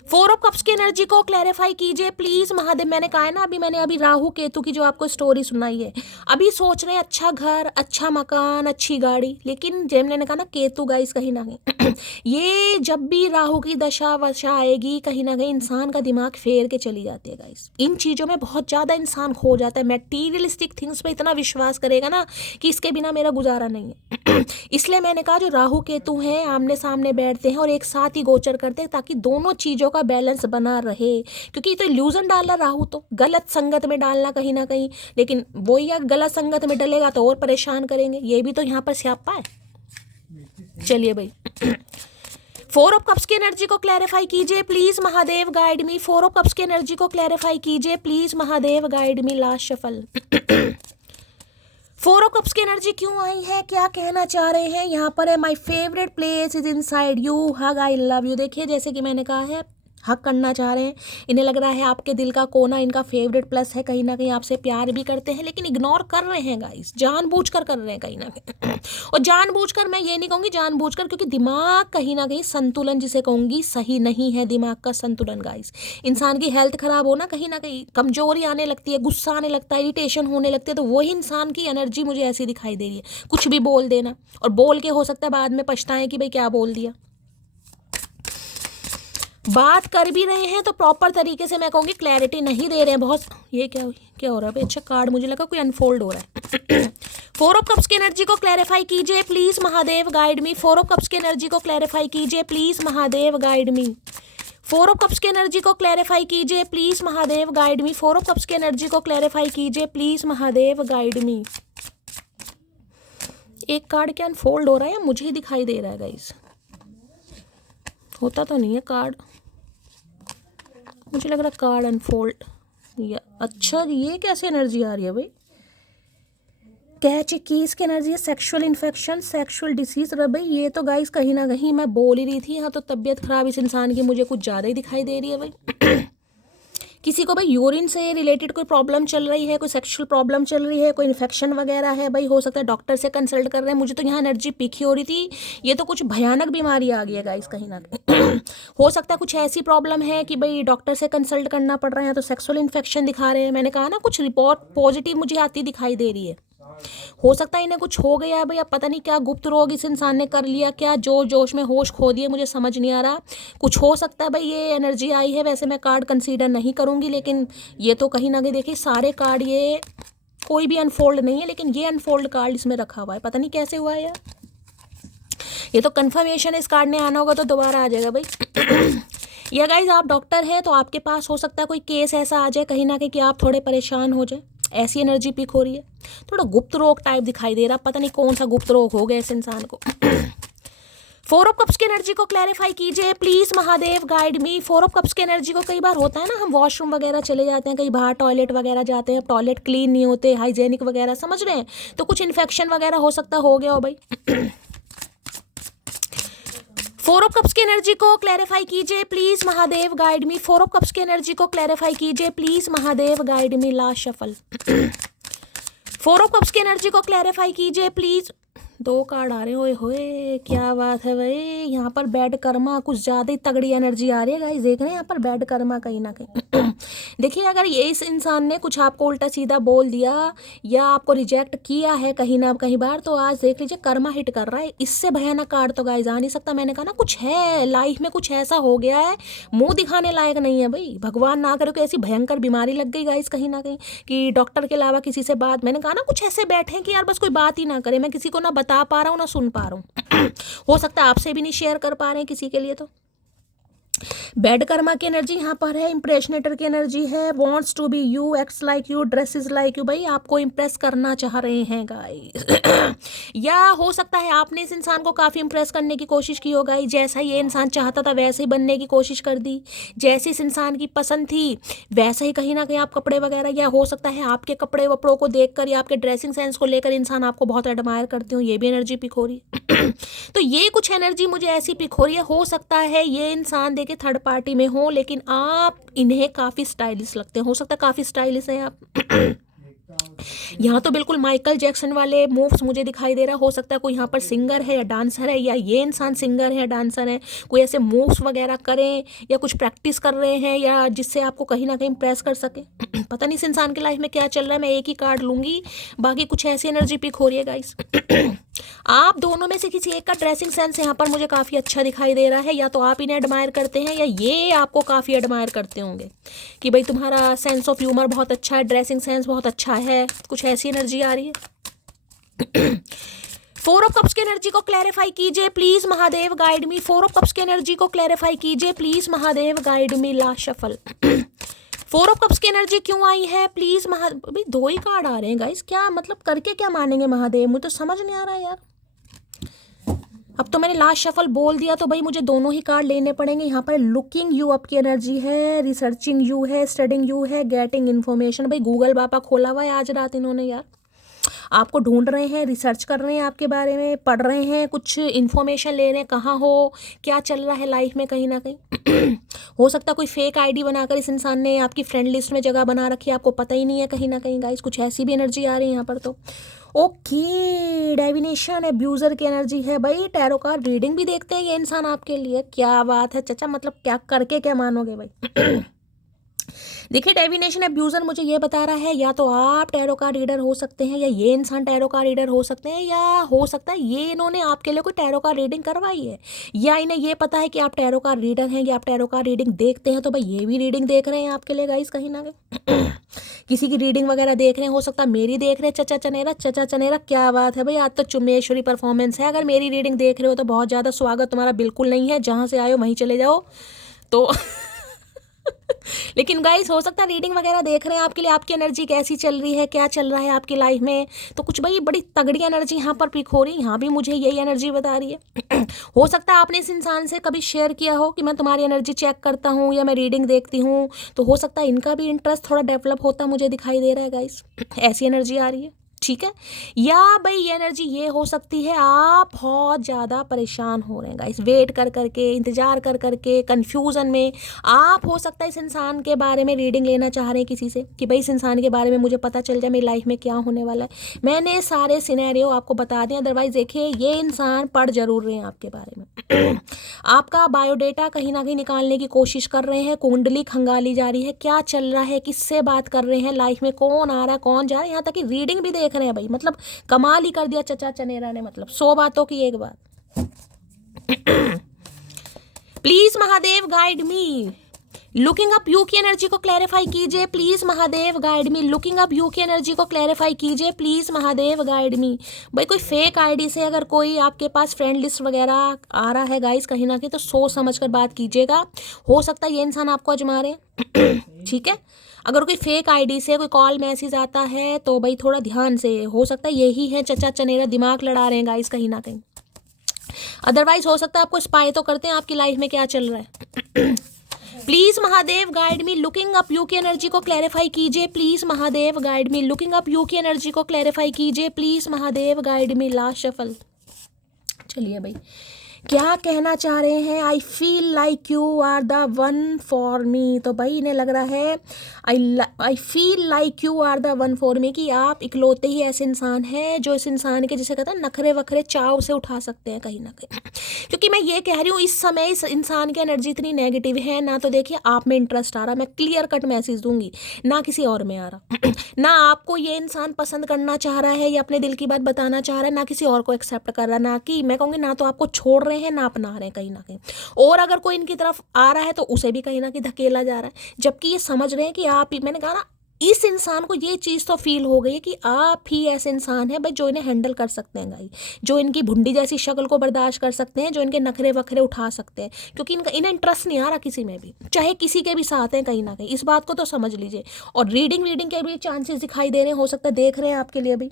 4 of cups की एनर्जी को क्लैरिफाई कीजिए प्लीज महादेव। मैंने कहा है ना, मैंने अभी राहु केतु की जो आपको स्टोरी सुनाई है, अभी सोच रहे हैं अच्छा घर, अच्छा मकान, अच्छी गाड़ी, लेकिन जब मैंने कहा ना केतु गाइस कहीं ना कहीं ये जब भी राहु की दशा वशा आएगी कहीं ना कहीं इंसान का दिमाग फेर के चली जाती है गाइस। इन चीज़ों में बहुत ज़्यादा इंसान खो जाता है, मटेरियलिस्टिक थिंग्स पे इतना विश्वास करेगा ना कि इसके बिना मेरा गुजारा नहीं है। इसलिए मैंने कहा जो राहु केतु हैं आमने सामने बैठते हैं और एक साथ ही गोचर करते हैं ताकि दोनों चीज़ों का बैलेंस बना रहे, क्योंकि तो इल्यूजन डालना राहु, तो गलत संगत में डालना कहीं ना कहीं, लेकिन वही अगर गलत संगत में डलेगा तो और परेशान करेंगे, ये भी तो यहाँ पर स्यापा है। चलिए भाई 4 ऑफ कप्स की एनर्जी को क्लैरिफाई कीजिए please Mahadev guide me. 4 of cups की एनर्जी को क्लैरिफाई कीजिए please Mahadev guide me. Last shuffle 4 of cups की एनर्जी क्यों आई है, क्या कहना चाह रहे हैं यहाँ पर है, my favourite place is inside you, hug I love you. देखिए जैसे कि मैंने कहा है हक करना चाह रहे हैं, इन्हें लग रहा है आपके दिल का कोना इनका फेवरेट प्लस है, कहीं ना कहीं आपसे प्यार भी करते हैं लेकिन इग्नोर कर रहे हैं गाइस, जानबूझकर कर रहे हैं कहीं ना कहीं। और जानबूझकर मैं ये नहीं कहूँगी जानबूझकर, क्योंकि दिमाग कहीं ना कहीं संतुलन जिसे कहूँगी सही नहीं है, दिमाग का संतुलन गाइस। इंसान की हेल्थ खराब हो ना कहीं कमजोरी आने लगती है, गुस्सा आने लगता है, इरिटेशन होने लगती है, तो वही इंसान की एनर्जी मुझे ऐसी दिखाई दे रही है, कुछ भी बोल देना, और बोल के हो सकता है बाद में पछताएं कि भाई क्या बोल दिया। बात कर भी रहे हैं तो प्रॉपर तरीके से मैं कहूँगी क्लैरिटी नहीं दे रहे हैं बहुत। ये क्या हो रहा है भाई, अच्छा कार्ड मुझे लगा कोई अनफोल्ड हो रहा है। 4 ऑफ कप्स की एनर्जी को क्लैरिफाई कीजिए please Mahadev guide me. 4 of cups की एनर्जी को क्लैरिफाई कीजिए please Mahadev guide me. 4 of cups की एनर्जी को क्लैरिफाई कीजिए please Mahadev guide me. 4 of cups की एनर्जी को क्लैरिफाई कीजिए प्लीज महादेव गाइड मी। एक कार्ड क्या अनफोल्ड हो रहा है या मुझे ही दिखाई दे रहा है गाइस, होता तो नहीं है कार्ड, मुझे लग रहा है कार्ड अनफोल्ड या अच्छा ये कैसे एनर्जी आ रही है भाई। कैच कीज की एनर्जी है, सेक्सुअल इन्फेक्शन, सेक्सुअल डिसीज। रहा भाई ये तो गाइस कहीं ना कहीं मैं बोल ही रही थी, यहाँ तो तबीयत खराब इस इंसान की मुझे कुछ ज़्यादा ही दिखाई दे रही है भाई। किसी को भाई यूरिन से रिलेटेड कोई प्रॉब्लम चल रही है, कोई सेक्सुअल प्रॉब्लम चल रही है, कोई इन्फेक्शन वगैरह है भाई, हो सकता है डॉक्टर से कंसल्ट कर रहे हैं। मुझे तो यहाँ एनर्जी पीकी हो रही थी, ये तो कुछ भयानक बीमारी आ गई है गाइस कहीं ना कहीं। हो सकता है कुछ ऐसी प्रॉब्लम है कि भाई डॉक्टर से कंसल्ट करना पड़ रहा है, तो सेक्सुअल इन्फेक्शन दिखा रहे हैं। मैंने कहा ना कुछ रिपोर्ट पॉजिटिव मुझे आती दिखाई दे रही है। हो सकता है इन्हें कुछ हो गया है भैया, पता नहीं क्या गुप्त रोग इस इंसान ने कर लिया, क्या जोश जोश में होश खो दिए, मुझे समझ नहीं आ रहा। कुछ हो सकता है भाई ये एनर्जी आई है। वैसे मैं कार्ड कंसीडर नहीं करूंगी, लेकिन ये तो कहीं ना कहीं देखिए सारे कार्ड ये कोई भी अनफोल्ड नहीं है, लेकिन ये अनफोल्ड कार्ड इसमें रखा हुआ है, पता नहीं कैसे हुआ है यार। ये तो कंफर्मेशन इस कार्ड ने आना होगा तो दोबारा आ जाएगा भाई। या गाइज आप डॉक्टर हैं तो आपके पास हो सकता है कोई केस ऐसा आ जाए कहीं ना कहीं कि आप थोड़े परेशान हो जाए, ऐसी एनर्जी पिक हो रही है। थोड़ा गुप्त रोग टाइप दिखाई दे रहा, पता नहीं कौन सा गुप्त रोग हो गया इस इंसान को। 4 ऑफ कप्स की एनर्जी को क्लैरिफाई कीजिए please Mahadev guide me. 4 of cups की एनर्जी को, कई बार होता है ना हम वॉशरूम वगैरह चले जाते हैं, कहीं बाहर टॉयलेट वगैरह जाते हैं, टॉयलेट क्लीन नहीं होते, हाइजेनिक वगैरह, समझ रहे हैं, तो कुछ इन्फेक्शन वगैरह हो सकता हो गया हो भाई। 4 ऑफ कप्स की एनर्जी को क्लैरिफाई कीजिए please Mahadev guide me. 4 of cups की एनर्जी को क्लैरिफाई कीजिए please Mahadev guide me. Last shuffle 4 of cups की एनर्जी को क्लैरिफाई कीजिए प्लीज। 2 कार्ड आ रहे होए होए, क्या बात है भाई। यहाँ पर बैड कर्मा, कुछ ज़्यादा ही तगड़ी एनर्जी आ रही है गाइस, देख रहे हैं यहाँ पर बैड कर्मा कहीं ना कहीं। देखिए अगर ये इस इंसान ने कुछ आपको उल्टा सीधा बोल दिया या आपको रिजेक्ट किया है कहीं ना कहीं बार, तो आज देख लीजिए कर्मा हिट कर रहा है। इससे भयानक कार्ड तो गाइस आ नहीं सकता। मैंने कहा ना कुछ है लाइफ में, कुछ ऐसा हो गया है मुंह दिखाने लायक नहीं है भाई। भगवान ना करे कोई ऐसी भयंकर बीमारी लग गई गाइस कहीं ना कहीं कि डॉक्टर के अलावा किसी से बात, मैंने कहा ना कुछ ऐसे बैठे हैं कि यार बस कोई बात ही ना करे, मैं किसी को ना बता पा रहा हूँ ना सुन पा रहा हूँ। हो सकता है आपसे भी नहीं शेयर कर पा रहे हैं किसी के लिए, तो बैड कर्मा की एनर्जी यहाँ पर है, इंप्रेशनेटर की एनर्जी है, wants to be you, acts like you, dresses like you. भाई आपको इम्प्रेस करना चाह रहे हैं गाइस या हो सकता है आपने इस इंसान को काफ़ी इम्प्रेस करने की कोशिश की हो गाइस, जैसा ये इंसान चाहता था वैसे ही बनने की कोशिश कर दी, जैसे इस इंसान की पसंद थी वैसे ही कहीं ना कहीं आप कपड़े वगैरह, या हो सकता है आपके कपड़े वपड़ों को देखकर या आपके ड्रेसिंग सेंस को लेकर इंसान आपको बहुत एडमायर करते हो, ये भी एनर्जी पिक हो रही है तो ये कुछ एनर्जी मुझे ऐसी पिक हो रही है। हो सकता है ये इंसान देखे थर्ड पार्टी में हो, लेकिन आप इन्हें काफ़ी स्टाइलिश लगते हैं, हो सकता है काफ़ी स्टाइलिश हैं आप यहाँ तो बिल्कुल माइकल जैक्सन वाले मूव्स मुझे दिखाई दे रहा है। हो सकता है कोई यहाँ पर सिंगर है या डांसर है, या ये इंसान सिंगर है या डांसर है, कोई ऐसे मूव्स वगैरह करें या कुछ प्रैक्टिस कर रहे हैं या जिससे आपको कहीं ना कहीं इम्प्रेस कर सके पता नहीं इस इंसान की लाइफ में क्या चल रहा है, मैं एक ही कार्ड लूंगी, बाकी कुछ ऐसी एनर्जी पिक हो रही है गाइस आप दोनों में से किसी एक का ड्रेसिंग सेंस यहाँ पर मुझे काफ़ी अच्छा दिखाई दे रहा है, या तो आप इन्हें एडमायर करते हैं या ये आपको काफ़ी एडमायर करते होंगे कि भाई तुम्हारा सेंस ऑफ ह्यूमर बहुत अच्छा है, ड्रेसिंग सेंस बहुत अच्छा है, कुछ ऐसी एनर्जी आ रही है 4 ऑफ कप्स की एनर्जी को क्लैरिफाई कीजिए please Mahadev guide me. 4 of cups की एनर्जी को क्लैरिफाई कीजिए please Mahadev guide me. Last shuffle 4 of cups की एनर्जी क्यों आई है प्लीज अभी 2 ही कार्ड आ रहे हैं गाइस, क्या मतलब करके क्या मानेंगे महादेव, मुझे तो समझ नहीं आ रहा है यार। अब तो मैंने लास्ट शफल बोल दिया तो भाई मुझे दोनों ही कार्ड लेने पड़ेंगे। यहाँ पर लुकिंग यू अप की एनर्जी है, रिसर्चिंग यू है, स्टडिंग यू है, गेटिंग इन्फॉर्मेशन। भाई गूगल बापा खोला हुआ है आज रात इन्होंने यार, आपको ढूंढ रहे हैं, रिसर्च कर रहे हैं, आपके बारे में पढ़ रहे हैं, कुछ इन्फॉर्मेशन ले रहे हैं, कहाँ हो, क्या चल रहा है लाइफ में कहीं ना कहीं हो सकता है कोई फेक आईडी बनाकर इस इंसान ने आपकी फ्रेंड लिस्ट में जगह बना रखी है, आपको पता ही नहीं है कहीं ना कहीं गाइस, कुछ ऐसी भी एनर्जी आ रही है यहाँ पर। तो ओके डाइविनेशन एब्यूजर की एनर्जी है भाई, टैरो कार्ड रीडिंग भी देखते हैं ये इंसान आपके लिए, क्या बात है चचा, मतलब क्या करके क्या मानोगे भाई देखिए डेविनेशन एब्यूजर मुझे ये बता रहा है या तो आप टैरो का रीडर हो सकते हैं, या ये इंसान टैरो का रीडर हो सकते हैं, या हो सकता है ये इन्होंने आपके लिए कोई टैरो का रीडिंग करवाई है, या इन्हें ये पता है कि आप टैरो का रीडर हैं या आप टैरो का रीडिंग देखते हैं, तो भाई ये भी रीडिंग देख रहे हैं आपके लिए गाइस कहीं ना कहीं किसी की रीडिंग वगैरह देख रहे हैं, हो सकता है मेरी देख रहे हैं। चचा चनेरा क्या बात है भाई, आज तो चुम्बेश्वरी परफॉर्मेंस है। अगर मेरी रीडिंग देख रहे हो तो बहुत ज़्यादा स्वागत तुम्हारा बिल्कुल नहीं है, जहाँ से आए हो वहीं चले जाओ तो लेकिन गाइस हो सकता है रीडिंग वगैरह देख रहे हैं आपके लिए, आपकी एनर्जी कैसी चल रही है, क्या चल रहा है आपकी लाइफ में, तो कुछ भाई बड़ी तगड़ी एनर्जी यहाँ पर पिक हो रही है, यहाँ भी मुझे यही एनर्जी बता रही है हो सकता है आपने इस इंसान से कभी शेयर किया हो कि मैं तुम्हारी एनर्जी चेक करता हूँ या मैं रीडिंग देखती हूँ, तो हो सकता है इनका भी इंटरेस्ट थोड़ा डेवलप होता मुझे दिखाई दे रहा है गाइस, ऐसी एनर्जी आ रही है, ठीक है। या भाई ये एनर्जी ये हो सकती है आप बहुत ज़्यादा परेशान हो रहे हैं गाइस, वेट कर करके, इंतज़ार कर करके, कन्फ्यूज़न में आप, हो सकता है इस इंसान के बारे में रीडिंग लेना चाह रहे हैं किसी से कि भाई इस इंसान के बारे में मुझे पता चल जाए मेरी लाइफ में क्या होने वाला है। मैंने सारे सिनेरियो आपको बता दें, अदरवाइज़ देखिए ये इंसान पढ़ जरूर रहे हैं आपके बारे में आपका बायोडेटा कहीं ना कहीं निकालने की कोशिश कर रहे हैं, कुंडली खंगाली जा रही है, क्या चल रहा है, किससे बात कर रहे हैं, लाइफ में कौन आ रहा है कौन जा रहा है, यहाँ तक कि रीडिंग भी देख रहे हैं भाई, मतलब कमाल ही कर दिया चचा चनेरा ने, मतलब 100 बातों की एक बात please Mahadev guide me. Looking up you की एनर्जी को क्लैरिफाई कीजिए please Mahadev guide me. Looking up you की एनर्जी को क्लैरिफाई कीजिए प्लीज महादेव गाइड मी। भाई कोई फेक आईडी से अगर कोई आपके पास फ्रेंड लिस्ट वगैरह आ रहा है गाइस कहीं ना कहीं, तो सोच समझ कर बात कीजिएगा, हो सकता है ये इंसान आपको आजमा रहे ठीक है। अगर कोई फेक आईडी से कोई कॉल मैसेज आता है तो भाई थोड़ा ध्यान से, हो सकता है यही है चचा चनेरा, दिमाग लड़ा रहे हैं गाइस कहीं ना कहीं, अदरवाइज हो सकता है आपको स्पाई तो करते हैं आपकी लाइफ में क्या चल रहा है please Mahadev guide me. Looking up you की एनर्जी को क्लैरिफाई कीजिए please Mahadev guide me. Looking up you की एनर्जी को क्लैरिफाई कीजिए please Mahadev guide me. Last shuffle, चलिए भाई क्या कहना चाह रहे हैं। I feel like you are the one for me, तो भाई इन्हें लग रहा है I feel like you are the one for me, कि आप इकलौते ही ऐसे इंसान हैं जो इस इंसान के जिसे कहते हैं नखरे वखरे चाव से उठा सकते हैं कहीं ना कहीं, क्योंकि मैं ये कह रही हूँ इस समय इस इंसान की एनर्जी इतनी नेगेटिव है ना, तो देखिए आप में इंटरेस्ट आ रहा, मैं क्लियर कट मैसेज दूंगी, ना किसी और में आ रहा ना आपको ये इंसान पसंद करना चाह रहा है या अपने दिल की बात बताना चाह रहा है, ना किसी और को एक्सेप्ट कर रहा, ना कि मैं कहूँगी ना तो आपको छोड़ रहे हैं ना अपना रहे हैं कहीं ना कहीं, और अगर कोई इनकी तरफ आ रहा है तो उसे भी कहीं ना कहीं धकेला जा रहा है, जबकि ये समझ रहे हैं कि आप, मैंने कहा ना इस इंसान को ये चीज़ तो फील हो गई है कि आप ही ऐसे इंसान हैं भाई जो इन्हें हैंडल कर सकते हैं गाइस, जो इनकी भुंडी जैसी शक्ल को बर्दाश्त कर सकते हैं, जो इनके नखरे वखरे उठा सकते हैं, क्योंकि इन्हें इंटरेस्ट नहीं आ रहा किसी में भी, चाहे किसी के भी साथ हैं कहीं ना कहीं, इस बात को तो समझ लीजिए। और रीडिंग के भी चांसेस दिखाई दे रहे हैं, हो सकता है देख रहे हैं आपके लिए भी।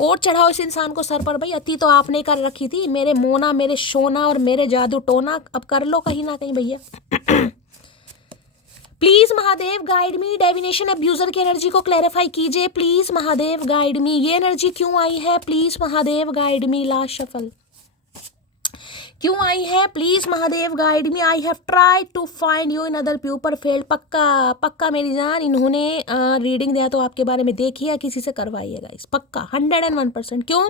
और चढ़ाओ इस इंसान को सर पर भाई, अति तो आपने कर रखी थी, मेरे मोना मेरे सोना और मेरे जादू टोना, अब कर लो कहीं ना कहीं भैया। Please Mahadev guide me, divination abuser की एनर्जी को क्लैरिफाई कीजिए प्लीज महादेव गाइड मी। ये एनर्जी क्यों आई है please Mahadev guide me. Last shuffle क्यों आई है please Mahadev guide me. I have try to find you in other people failed. पक्का मेरी जान, इन्होंने रीडिंग दिया तो आपके बारे में देखी है, किसी से करवाइएगा इस, पक्का 101%। क्यों?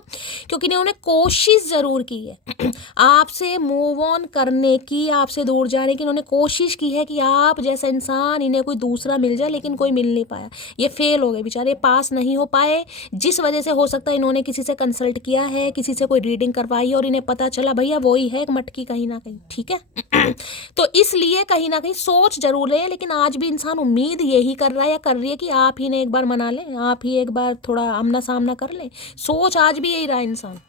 क्योंकि इन्होंने कोशिश ज़रूर की है आपसे मूव ऑन करने की, आपसे दूर जाने की। इन्होंने कोशिश की है कि आप जैसा इंसान इन्हें कोई दूसरा मिल जाए, लेकिन कोई मिल नहीं पाया। ये फेल हो गए बेचारे, पास नहीं हो पाए, जिस वजह से हो सकता है इन्होंने किसी से कंसल्ट किया है, किसी से कोई रीडिंग करवाई और इन्हें पता चला भैया वही है एक मटकी कहीं ना कहीं, ठीक है। तो इसलिए कहीं ना कहीं सोच जरूर रहे हैं, लेकिन आज भी इंसान उम्मीद यही कर रहा है या कर रही है कि आप ही ने एक बार मना लें, आप ही एक बार थोड़ा आमना सामना कर लें। सोच आज भी यही रहा इंसान।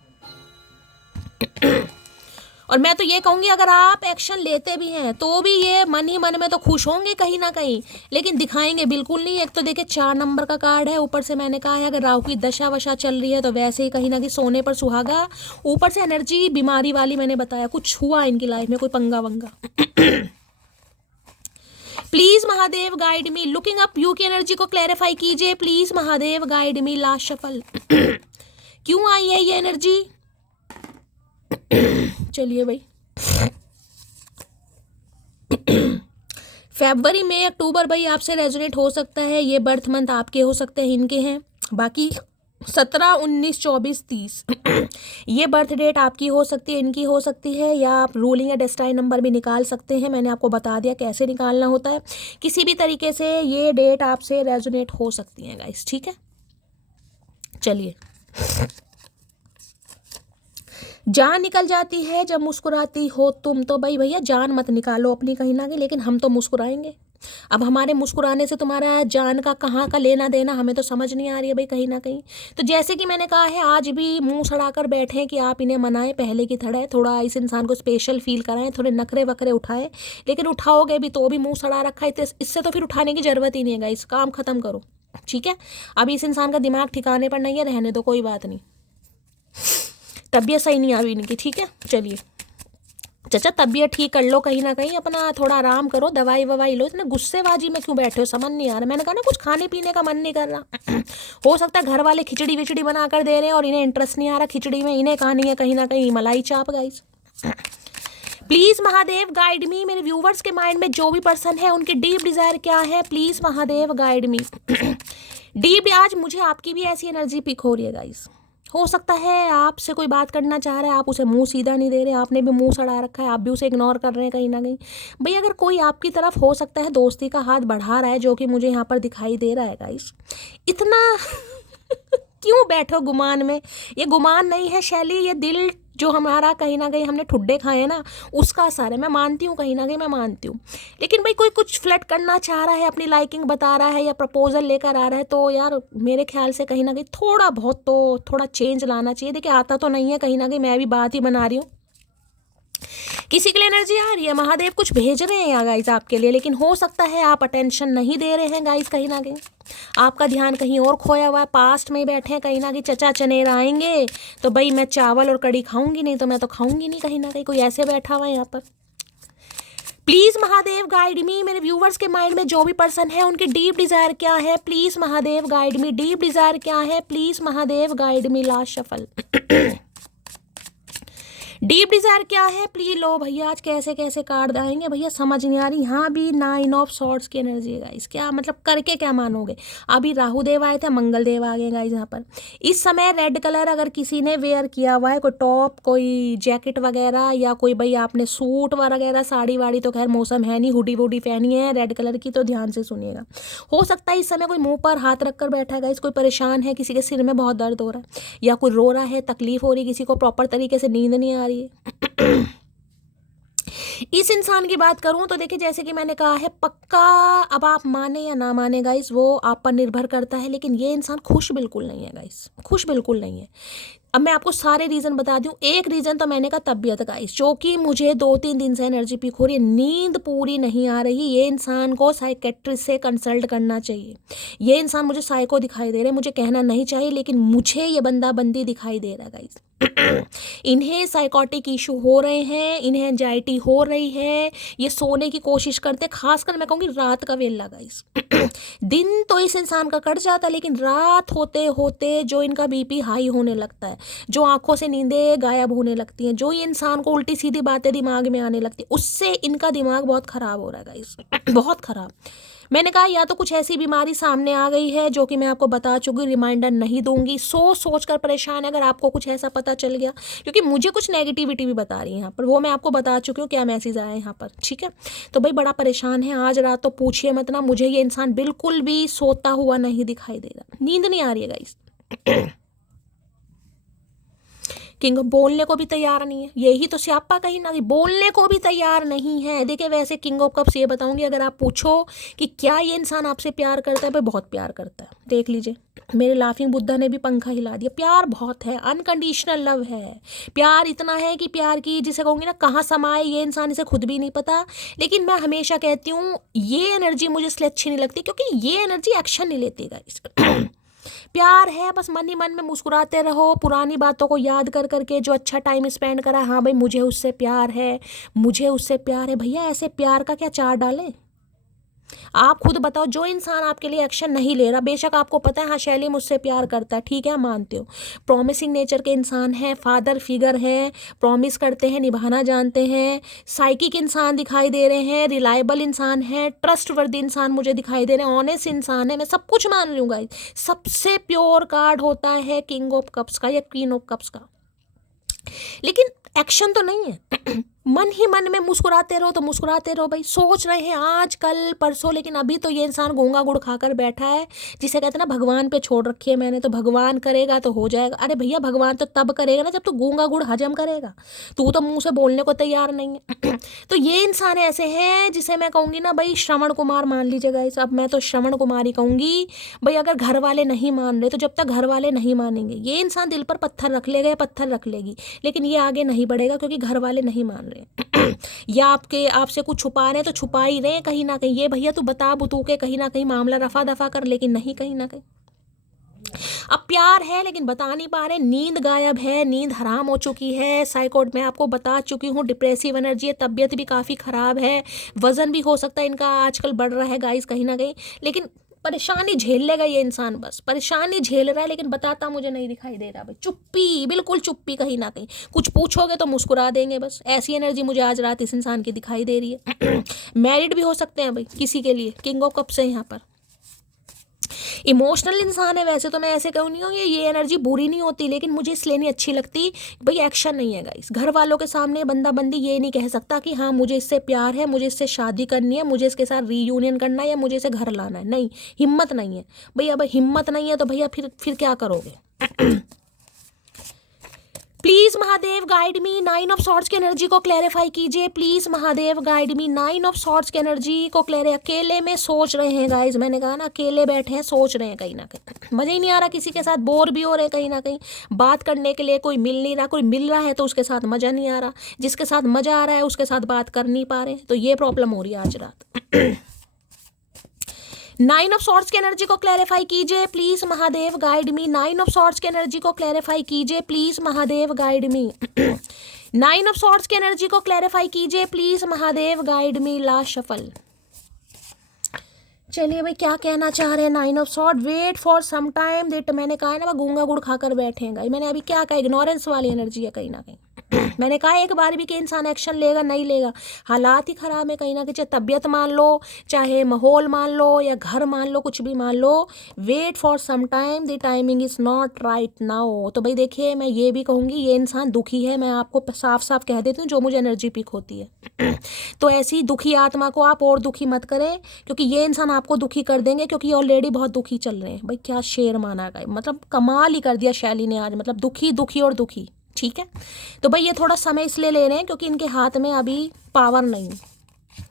और मैं तो ये कहूँगी अगर आप एक्शन लेते भी हैं तो भी ये मन ही मन में तो खुश होंगे कहीं ना कहीं, लेकिन दिखाएंगे बिल्कुल नहीं। एक तो देखिए 4 नंबर का कार्ड है, ऊपर से मैंने कहा है अगर राहु की दशा वशा चल रही है तो वैसे ही कहीं ना कहीं सोने पर सुहागा, ऊपर से एनर्जी बीमारी वाली, मैंने बताया कुछ हुआ इनकी लाइफ में, कोई पंगा वंगा। Please Mahadev guide me, looking up you की एनर्जी को क्लैरिफाई कीजिए please Mahadev guide me. Last shuffle क्यों आई है ये एनर्जी? चलिए भाई, फरवरी में अक्टूबर भाई आपसे रेजोनेट हो सकता है, ये बर्थ मंथ आपके हो सकते हैं, इनके हैं। बाकी 17, 19, 24, 30 ये बर्थ डेट आपकी हो सकती है, इनकी हो सकती है, या आप रूलिंग या डेस्टाइन नंबर भी निकाल सकते हैं। मैंने आपको बता दिया कैसे निकालना होता है। किसी भी तरीके से ये डेट आपसे रेजोनेट हो सकती है गाइस, ठीक है। चलिए, जान निकल जाती है जब मुस्कुराती हो तुम, तो भाई भैया जान मत निकालो अपनी कहीं ना कहीं, लेकिन हम तो मुस्कुराएंगे। अब हमारे मुस्कुराने से तुम्हारा जान का कहाँ का लेना देना हमें तो समझ नहीं आ रही है भाई कहीं ना कहीं। तो जैसे कि मैंने कहा है, आज भी मुंह सड़ाकर बैठे हैं कि आप इन्हें मनाएं, पहले की तरह थोड़ा इस इंसान को स्पेशल फील कराएं, थोड़े नखरे वखरे उठाएं, लेकिन उठाओगे भी तो भी मुंह सड़ा रखा है, इससे तो फिर उठाने की जरूरत ही नहीं है, इस काम खत्म करो, ठीक है। अभी इस इंसान का दिमाग ठिकाने पर नहीं है, रहने दो, कोई बात नहीं, तबीयत सही नहीं आ रही इनकी, ठीक है। चलिए चाचा, तबीयत ठीक कर लो कहीं ना कहीं, अपना थोड़ा आराम करो, दवाई ववाई लो। इतने गुस्सेबाजी में क्यों बैठे हो, समझ नहीं आ रहा। मैंने कहा ना कुछ खाने पीने का मन नहीं कर रहा। हो सकता है घर वाले खिचड़ी विचड़ी बना कर दे रहे हैं और इन्हें इंटरेस्ट नहीं आ रहा खिचड़ी में, इन्हें कहानी है कहीं ना कहीं मलाई चाप गाइस। प्लीज महादेव गाइड मी, मेरे व्यूवर्स के माइंड में जो भी पर्सन है उनकी डीप डिजायर क्या है, please Mahadev guide me. Deep, आज मुझे आपकी भी ऐसी एनर्जी पिक हो रही है गाइस। हो सकता है आपसे कोई बात करना चाह रहा है, आप उसे मुंह सीधा नहीं दे रहे, आपने भी मुंह सड़ा रखा है, आप भी उसे इग्नोर कर रहे हैं कहीं ना कहीं। भाई अगर कोई आपकी तरफ हो सकता है दोस्ती का हाथ बढ़ा रहा है, जो कि मुझे यहाँ पर दिखाई दे रहा है गाइस, इतना क्यों बैठो गुमान में। ये गुमान नहीं है शैली, ये दिल जो हमारा कहीं ना कहीं हमने ठुड्डे खाए हैं ना, उसका असर है। मैं मानती हूँ कहीं ना कहीं, मैं मानती हूँ, लेकिन भाई कोई कुछ फ्लर्ट करना चाह रहा है, अपनी लाइकिंग बता रहा है या प्रपोजल लेकर आ रहा है, तो यार मेरे ख्याल से कहीं ना कहीं थोड़ा बहुत तो थोड़ा चेंज लाना चाहिए। देखिए आता तो नहीं है कहीं ना कहीं, मैं भी बात ही बना रही हूँ। किसी के लिए एनर्जी आ रही है, महादेव कुछ भेज रहे हैं यहाँ गाइस आपके लिए, लेकिन हो सकता है आप अटेंशन नहीं दे रहे हैं गाइस, कहीं ना कहीं आपका ध्यान कहीं और खोया हुआ है, पास्ट में ही बैठे हैं कहीं ना कहीं। चचा चनेर आएंगे तो भाई मैं चावल और कड़ी खाऊंगी, नहीं तो मैं तो खाऊंगी नहीं, कहीं ना कहीं कोई ऐसे बैठा हुआ है यहाँ पर। प्लीज महादेव गाइड मी, मेरे व्यूवर्स के माइंड में जो भी पर्सन है उनकी डीप डिजायर क्या है, please Mahadev guide me. Deep Dzire क्या है, please Mahadev guide me. Last shuffle deep Dzire क्या है प्लीज। लो भैया, आज कैसे कैसे कार्ड आएंगे भैया, समझ नहीं आ रही। यहाँ भी 9 ऑफ सॉर्ड्स की एनर्जी है गाइस, क्या मतलब करके क्या मानोगे। अभी राहु देव आए थे, मंगल देव आ गए गाइस यहाँ पर। इस समय रेड कलर अगर किसी ने वेयर किया हुआ है, कोई टॉप कोई जैकेट वगैरह, या कोई भाई आपने सूट वगैरह, साड़ी वाड़ी तो खैर मौसम है नहीं, हुडी वुडी पहनी है रेड कलर की, तो ध्यान से सुनिएगा। हो सकता है इस समय कोई मुंह पर हाथ रख कर बैठा है गाइस, कोई परेशान है, किसी के सिर में बहुत दर्द हो रहा है, या कोई रो रहा है, तकलीफ हो रही है, किसी को प्रॉपर तरीके से नींद नहीं आ रही है। इस इंसान की बात करूं तो देखिए, जैसे कि मैंने कहा है, पक्का अब आप माने या ना माने गाइस, वो आप पर निर्भर करता है, लेकिन ये इंसान खुश बिल्कुल नहीं है गाइस, खुश बिल्कुल नहीं है। अब मैं आपको सारे रीज़न बता दूं। एक रीज़न तो मैंने कहा तबीयत गाइस, जो कि मुझे 2-3 दिन से एनर्जी पीक हो रही है, नींद पूरी नहीं आ रही। ये इंसान को साइकेट्रिस्ट से कंसल्ट करना चाहिए। ये इंसान मुझे साइको दिखाई दे रहे हैं, मुझे कहना नहीं चाहिए, लेकिन मुझे ये बंदा बंदी दिखाई दे रहा है गाइस। इन्हें साइकोटिक इशू हो रहे हैं, इन्हें एंजाइटी हो रही है, ये सोने की कोशिश करते हैं, खासकर मैं कहूँगी रात का वेला गाइस। दिन तो इस इंसान का कट जाता है, लेकिन रात होते होते जो इनका बीपी हाई होने लगता है, जो आंखों से नींदें गायब होने लगती हैं, जो ये इंसान को उल्टी सीधी बातें दिमाग में आने लगती है, उससे इनका दिमाग बहुत ख़राब हो रहा है गाइस, बहुत ख़राब। मैंने कहा या तो कुछ ऐसी बीमारी सामने आ गई है जो कि मैं आपको बता चुकी, रिमाइंडर नहीं दूंगी, सोच कर परेशान है। अगर आपको कुछ ऐसा पता चल गया, क्योंकि मुझे कुछ नेगेटिविटी भी बता रही है यहाँ पर, वो मैं आपको बता चुकी हूँ क्या मैसेज आया है यहाँ पर, ठीक है। तो भाई बड़ा परेशान है आज रात, तो पूछिए मत ना, मुझे ये इंसान बिल्कुल भी सोता हुआ नहीं दिखाई दे रहा, नींद नहीं आ रही है गाइस। किंग बोलने को भी तैयार नहीं है, यही तो स्यापा कहीं ना कहीं, बोलने को भी तैयार नहीं है। देखिए वैसे किंग ऑफ कप्स ये बताऊंगी, अगर आप पूछो कि क्या ये इंसान आपसे प्यार करता है, भाई बहुत प्यार करता है। देख लीजिए, मेरे लाफिंग बुद्धा ने भी पंखा हिला दिया, प्यार बहुत है, अनकंडीशनल लव है। प्यार इतना है कि प्यार की जिसे कहूँगी ना कहाँ समाए ये इंसान, इसे खुद भी नहीं पता। लेकिन मैं हमेशा कहती हूँ ये एनर्जी मुझे इसलिए अच्छी नहीं लगती क्योंकि ये एनर्जी एक्शन नहीं लेती गाइस। प्यार है बस मन ही मन में मुस्कुराते रहो, पुरानी बातों को याद कर करके, जो अच्छा टाइम स्पेंड करा, हाँ भाई मुझे उससे प्यार है, मुझे उससे प्यार है। भैया ऐसे प्यार का क्या चार डालें, आप खुद बताओ। जो इंसान आपके लिए एक्शन नहीं ले रहा, बेशक आपको पता है हाँ शैली मुझसे प्यार करता है, ठीक है मानते हो, प्रॉमिसिंग नेचर के इंसान है, फादर फिगर है, प्रॉमिस करते हैं, निभाना जानते हैं, साइकिक इंसान दिखाई दे रहे हैं, रिलायबल इंसान है, ट्रस्टवर्दी इंसान मुझे दिखाई दे रहे हैं, ऑनेस्ट इंसान है, मैं सब कुछ मान रही हूँ गाइस। सबसे प्योर कार्ड होता है किंग ऑफ कप्स का या क्वीन ऑफ कप्स का, लेकिन एक्शन तो नहीं है। मन ही मन में मुस्कुराते रहो तो मुस्कुराते रहो भाई, सोच रहे हैं आज कल परसों, लेकिन अभी तो ये इंसान गूंगा गुड़ खाकर बैठा है, जिसे कहते हैं ना भगवान पे छोड़ रखी है मैंने, तो भगवान करेगा तो हो जाएगा। अरे भैया भगवान तो तब करेगा ना जब तू गूंगा गुड़ हजम करेगा, तू तो मुंह से बोलने को तैयार नहीं है। तो ये इंसान ऐसे हैं जिसे मैं कहूँगी ना भाई श्रवण कुमार मान लीजिएगा इस, अब मैं तो श्रवण कुमार ही कहूँगी भाई। अगर घर वाले नहीं मान रहे तो जब तक घर वाले नहीं मानेंगे, ये इंसान दिल पर पत्थर रख लेगा या पत्थर रख लेगी, लेकिन ये आगे नहीं बढ़ेगा क्योंकि घर वाले नहीं मान रहे। या आपसे कुछ छुपा रहे हैं तो छुपा ही रहे हैं कहीं ना कहीं, ये भैया तू बता बुतू के कहीं ना कहीं मामला रफा दफा कर, लेकिन नहीं कहीं ना कहीं। अब प्यार है लेकिन बता नहीं पा रहे, नींद गायब है, नींद हराम हो चुकी है, साइकोड मैं आपको बता चुकी हूँ, डिप्रेसिव एनर्जी है, तबीयत भी काफ़ी ख़राब है, वज़न भी हो सकता है इनका आजकल बढ़ रहा है गाइस कहीं ना कहीं, लेकिन परेशानी झेल लेगा ये इंसान, बस परेशानी झेल रहा है, लेकिन बताता मुझे नहीं दिखाई दे रहा भाई। चुप्पी, बिल्कुल चुप्पी कहीं ना कहीं, कुछ पूछोगे तो मुस्कुरा देंगे बस, ऐसी एनर्जी मुझे आज रात इस इंसान की दिखाई दे रही है। मैरिड भी हो सकते हैं भाई किसी के लिए, किंग ऑफ कप्स है यहाँ पर। इमोशनल इंसान है, वैसे तो मैं ऐसे कहूँ नहीं हूँ ये एनर्जी बुरी नहीं होती, लेकिन मुझे इसलिए नहीं अच्छी लगती भाई, एक्शन नहीं है गाइस। घर वालों के सामने बंदा बंदी ये नहीं कह सकता कि हाँ मुझे इससे प्यार है, मुझे इससे शादी करनी है, मुझे इसके साथ रीयूनियन करना है या मुझे इसे घर लाना है, नहीं, हिम्मत नहीं है भैया। अब हिम्मत नहीं है तो भैया फिर क्या करोगे। Please Mahadev guide me, 9 of swords की एनर्जी को क्लैरिफाई कीजिए please Mahadev guide me, 9 of swords की एनर्जी को क्लैरिफाई। अकेले में सोच रहे हैं गाइज, मैंने कहा ना अकेले बैठे हैं सोच रहे हैं कहीं ना कहीं, मजा ही नहीं आ रहा किसी के साथ, बोर भी हो रहे हैं कहीं ना कहीं, बात करने के लिए कोई मिल नहीं रहा, कोई मिल रहा है तो उसके साथ मजा नहीं आ रहा, जिसके साथ मजा आ रहा है उसके साथ बात कर नहीं पा रहे, तो ये प्रॉब्लम हो रही है आज रात। 9 ऑफ सॉर्ड्स की एनर्जी को क्लैरिफाई कीजिए please Mahadev guide me, 9 of swords की एनर्जी को क्लैरिफाई कीजिए please Mahadev guide me. 9 of swords की एनर्जी को क्लैरिफाई कीजिए please Mahadev guide me. Last shuffle, चलिए भाई क्या कहना चाह रहे हैं 9 of sword, wait for some time that, मैंने कहा है ना गूंगा गुड़ खाकर बैठेगा, मैंने अभी क्या कहा, इग्नोरेंस वाली एनर्जी है कहीं ना कहीं। मैंने कहा एक बार भी कि इंसान एक्शन लेगा नहीं लेगा, हालात ही ख़राब है कहीं ना कहीं, चाहे तबीयत मान लो, चाहे माहौल मान लो या घर मान लो, कुछ भी मान लो, wait for some time, the timing is not right now. तो भाई देखिए मैं ये भी कहूँगी ये इंसान दुखी है, मैं आपको साफ साफ कह देती हूँ जो मुझे एनर्जी पिक होती है। तो ऐसी दुखी आत्मा को आप और दुखी मत करें, क्योंकि ये इंसान आपको दुखी कर देंगे, क्योंकि ऑलरेडी बहुत दुखी चल रहे हैं। भाई क्या शेर माना गया, मतलब कमाल ही कर दिया शैली ने आज, मतलब दुखी दुखी और दुखी, ठीक है। तो भाई ये थोड़ा समय इसलिए ले रहे हैं क्योंकि इनके हाथ में अभी पावर नहीं,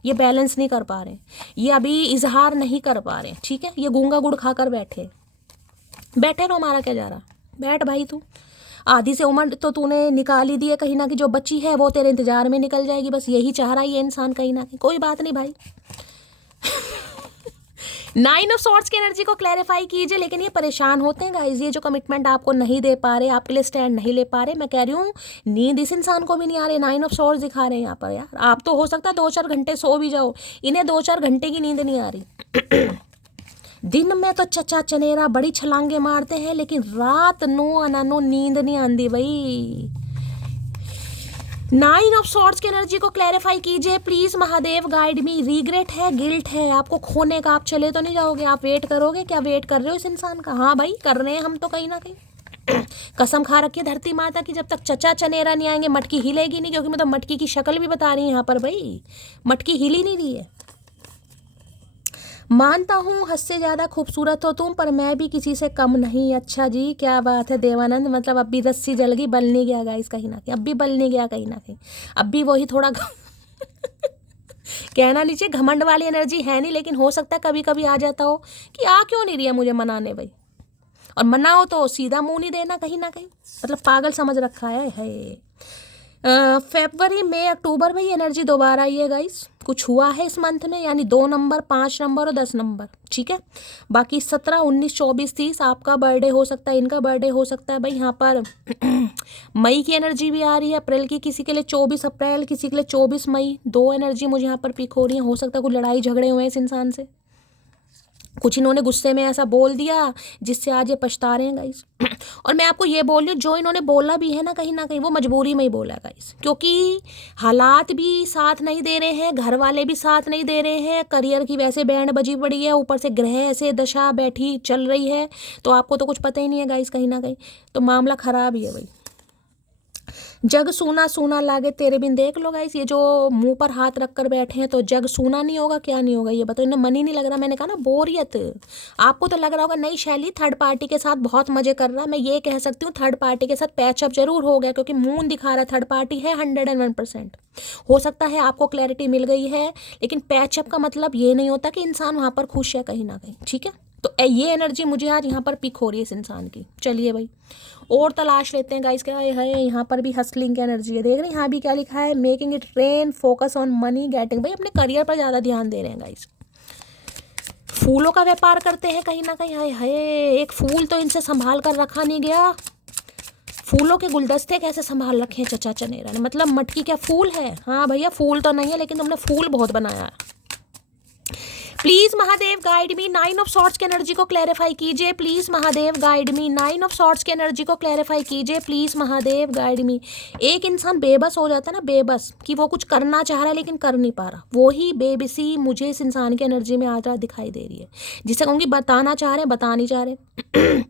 ये बैलेंस नहीं कर पा रहे, ये अभी इजहार नहीं कर पा रहे, ठीक है। ये गूंगा गुड़ खाकर बैठे बैठे रहो, हमारा क्या जा रहा, बैठ भाई तू। आधी से उम्र तो तूने निकाल ही दी है, कहीं ना कहीं जो बची है वो तेरे इंतजार में निकल जाएगी, बस यही चाह रहा है ये इंसान कहीं ना कहीं। कोई बात नहीं भाई। 9 ऑफ सॉर्ड्स की एनर्जी को क्लैरिफाई कीजिए, लेकिन ये परेशान होते हैं गाइस, ये जो कमिटमेंट आपको नहीं दे पा रहे, आपके लिए स्टैंड नहीं ले पा रहे। मैं कह रही हूँ नींद इस इंसान को भी नहीं आ रही, 9 ऑफ सॉर्ड्स दिखा रहे हैं यहाँ पर। यार आप तो हो सकता है 2-4 घंटे सो भी जाओ, इन्हें 2-4 घंटे की नींद नहीं आ रही। दिन में तो चचा चनेरा बड़ी छलांगे मारते हैं, लेकिन रात नो अनानो नींद नहीं आंदी भाई। 9 ऑफ सॉर्ड्स की एनर्जी को क्लैरिफाई कीजिए please Mahadev, guide me. Regret है, गिल्ट है आपको खोने का, आप चले तो नहीं जाओगे, आप वेट करोगे। क्या वेट कर रहे हो इस इंसान का? हाँ भाई कर रहे हैं हम तो कहीं ना कहीं। कसम खा रखी है धरती माता की, जब तक चचा चनेरा नहीं आएंगे मटकी हिलेगी नहीं, क्योंकि मैं तो मटकी की शक्ल भी बता रही हूँ यहाँ पर भाई, मटकी हिल ही नहीं रही है। मानता हूँ हद से ज़्यादा खूबसूरत हो तुम, पर मैं भी किसी से कम नहीं। अच्छा जी, क्या बात है देवानंद, मतलब अब भी रस्सी जल गई, बल नहीं गया गाइस कहीं ना कहीं, अब भी बल नहीं गया कहीं ना कहीं, अब भी वही थोड़ा कहना नीचे घमंड वाली एनर्जी है नहीं, लेकिन हो सकता है कभी कभी आ जाता हो कि आ क्यों नहीं रही है मुझे मनाने भाई, और मनाओ तो सीधा मुंह नहीं देना कहीं ना कहीं, मतलब पागल समझ रखा है। फरवरी मई अक्टूबर में ये एनर्जी दोबारा आई है गाइस, कुछ हुआ है इस मंथ में, यानी 2 नंबर 5 नंबर और 10 नंबर, ठीक है। बाकी 17 19 24 30 आपका बर्थडे हो सकता है, इनका बर्थडे हो सकता है भाई। यहाँ पर मई की एनर्जी भी आ रही है, अप्रैल की, किसी के लिए 24 अप्रैल, किसी के लिए 24 मई। 2 एनर्जी मुझे यहाँ पर पिक हो रही है। हो सकता है कुछ लड़ाई झगड़े हुए हैं इस इंसान से, कुछ इन्होंने गुस्से में ऐसा बोल दिया जिससे आज ये पछता रहे हैं गाइस। और मैं आपको ये बोल रही हूँ, जो इन्होंने बोला भी है ना कहीं वो मजबूरी में ही बोला है गाइस, क्योंकि हालात भी साथ नहीं दे रहे हैं, घर वाले भी साथ नहीं दे रहे हैं, करियर की वैसे बैंड बजी पड़ी है, ऊपर से ग्रह ऐसे दशा बैठी चल रही है, तो आपको तो कुछ पता ही नहीं है गाइस कहीं ना कहीं, तो मामला खराब ही है भाई। जग सूना सूना लागे तेरे बिन, देख लो गाइस, ये जो मुंह पर हाथ रख कर बैठे हैं, तो जग सूना नहीं होगा क्या नहीं होगा ये बताओ, इन्हें मन ही नहीं लग रहा। मैंने कहा ना बोरियत, आपको तो लग रहा होगा नई शैली थर्ड पार्टी के साथ बहुत मजे कर रहा है। मैं ये कह सकती हूँ थर्ड पार्टी के साथ पैचअप जरूर हो गया, क्योंकि मून दिखा रहा है थर्ड पार्टी है 101%। हो सकता है आपको क्लैरिटी मिल गई है, लेकिन पैचअप का मतलब ये नहीं होता कि इंसान वहां पर खुश है कहीं ना कहीं, ठीक है। तो ये एनर्जी मुझे आज यहाँ पर पिक हो रही है इस इंसान की। चलिए भाई और तलाश लेते हैं गाइस, क्या है यहाँ पर भी हसलिंग की एनर्जी है, देख रहे हैं यहाँ भी क्या लिखा है, making it rain, focus on money getting. भाई अपने करियर पर ज़्यादा ध्यान दे रहे हैं गाइस, फूलों का व्यापार करते हैं कहीं ना कहीं। हाय हाय, एक फूल तो इनसे संभाल कर रखा नहीं गया, फूलों के गुलदस्ते कैसे संभाल रखे हैं चचा चनेरा ने, मतलब मटकी क्या फूल है? हाँ भैया फूल तो नहीं है, लेकिन तुमने फूल बहुत बनाया है। Please Mahadev guide me, 9 of swords की एनर्जी को क्लैरिफाई कीजिए please Mahadev guide me, 9 of swords की एनर्जी को क्लैरिफाई कीजिए प्लीज महादेव गाइड मी। एक इंसान बेबस हो जाता है ना, बेबस कि वो कुछ करना चाह रहा है लेकिन कर नहीं पा रहा, वो ही बेबसी मुझे इस इंसान की एनर्जी में आज रात दिखाई दे रही है, जिसे कहूँगी बताना चाह रहे हैं बता नहीं चाह रहे।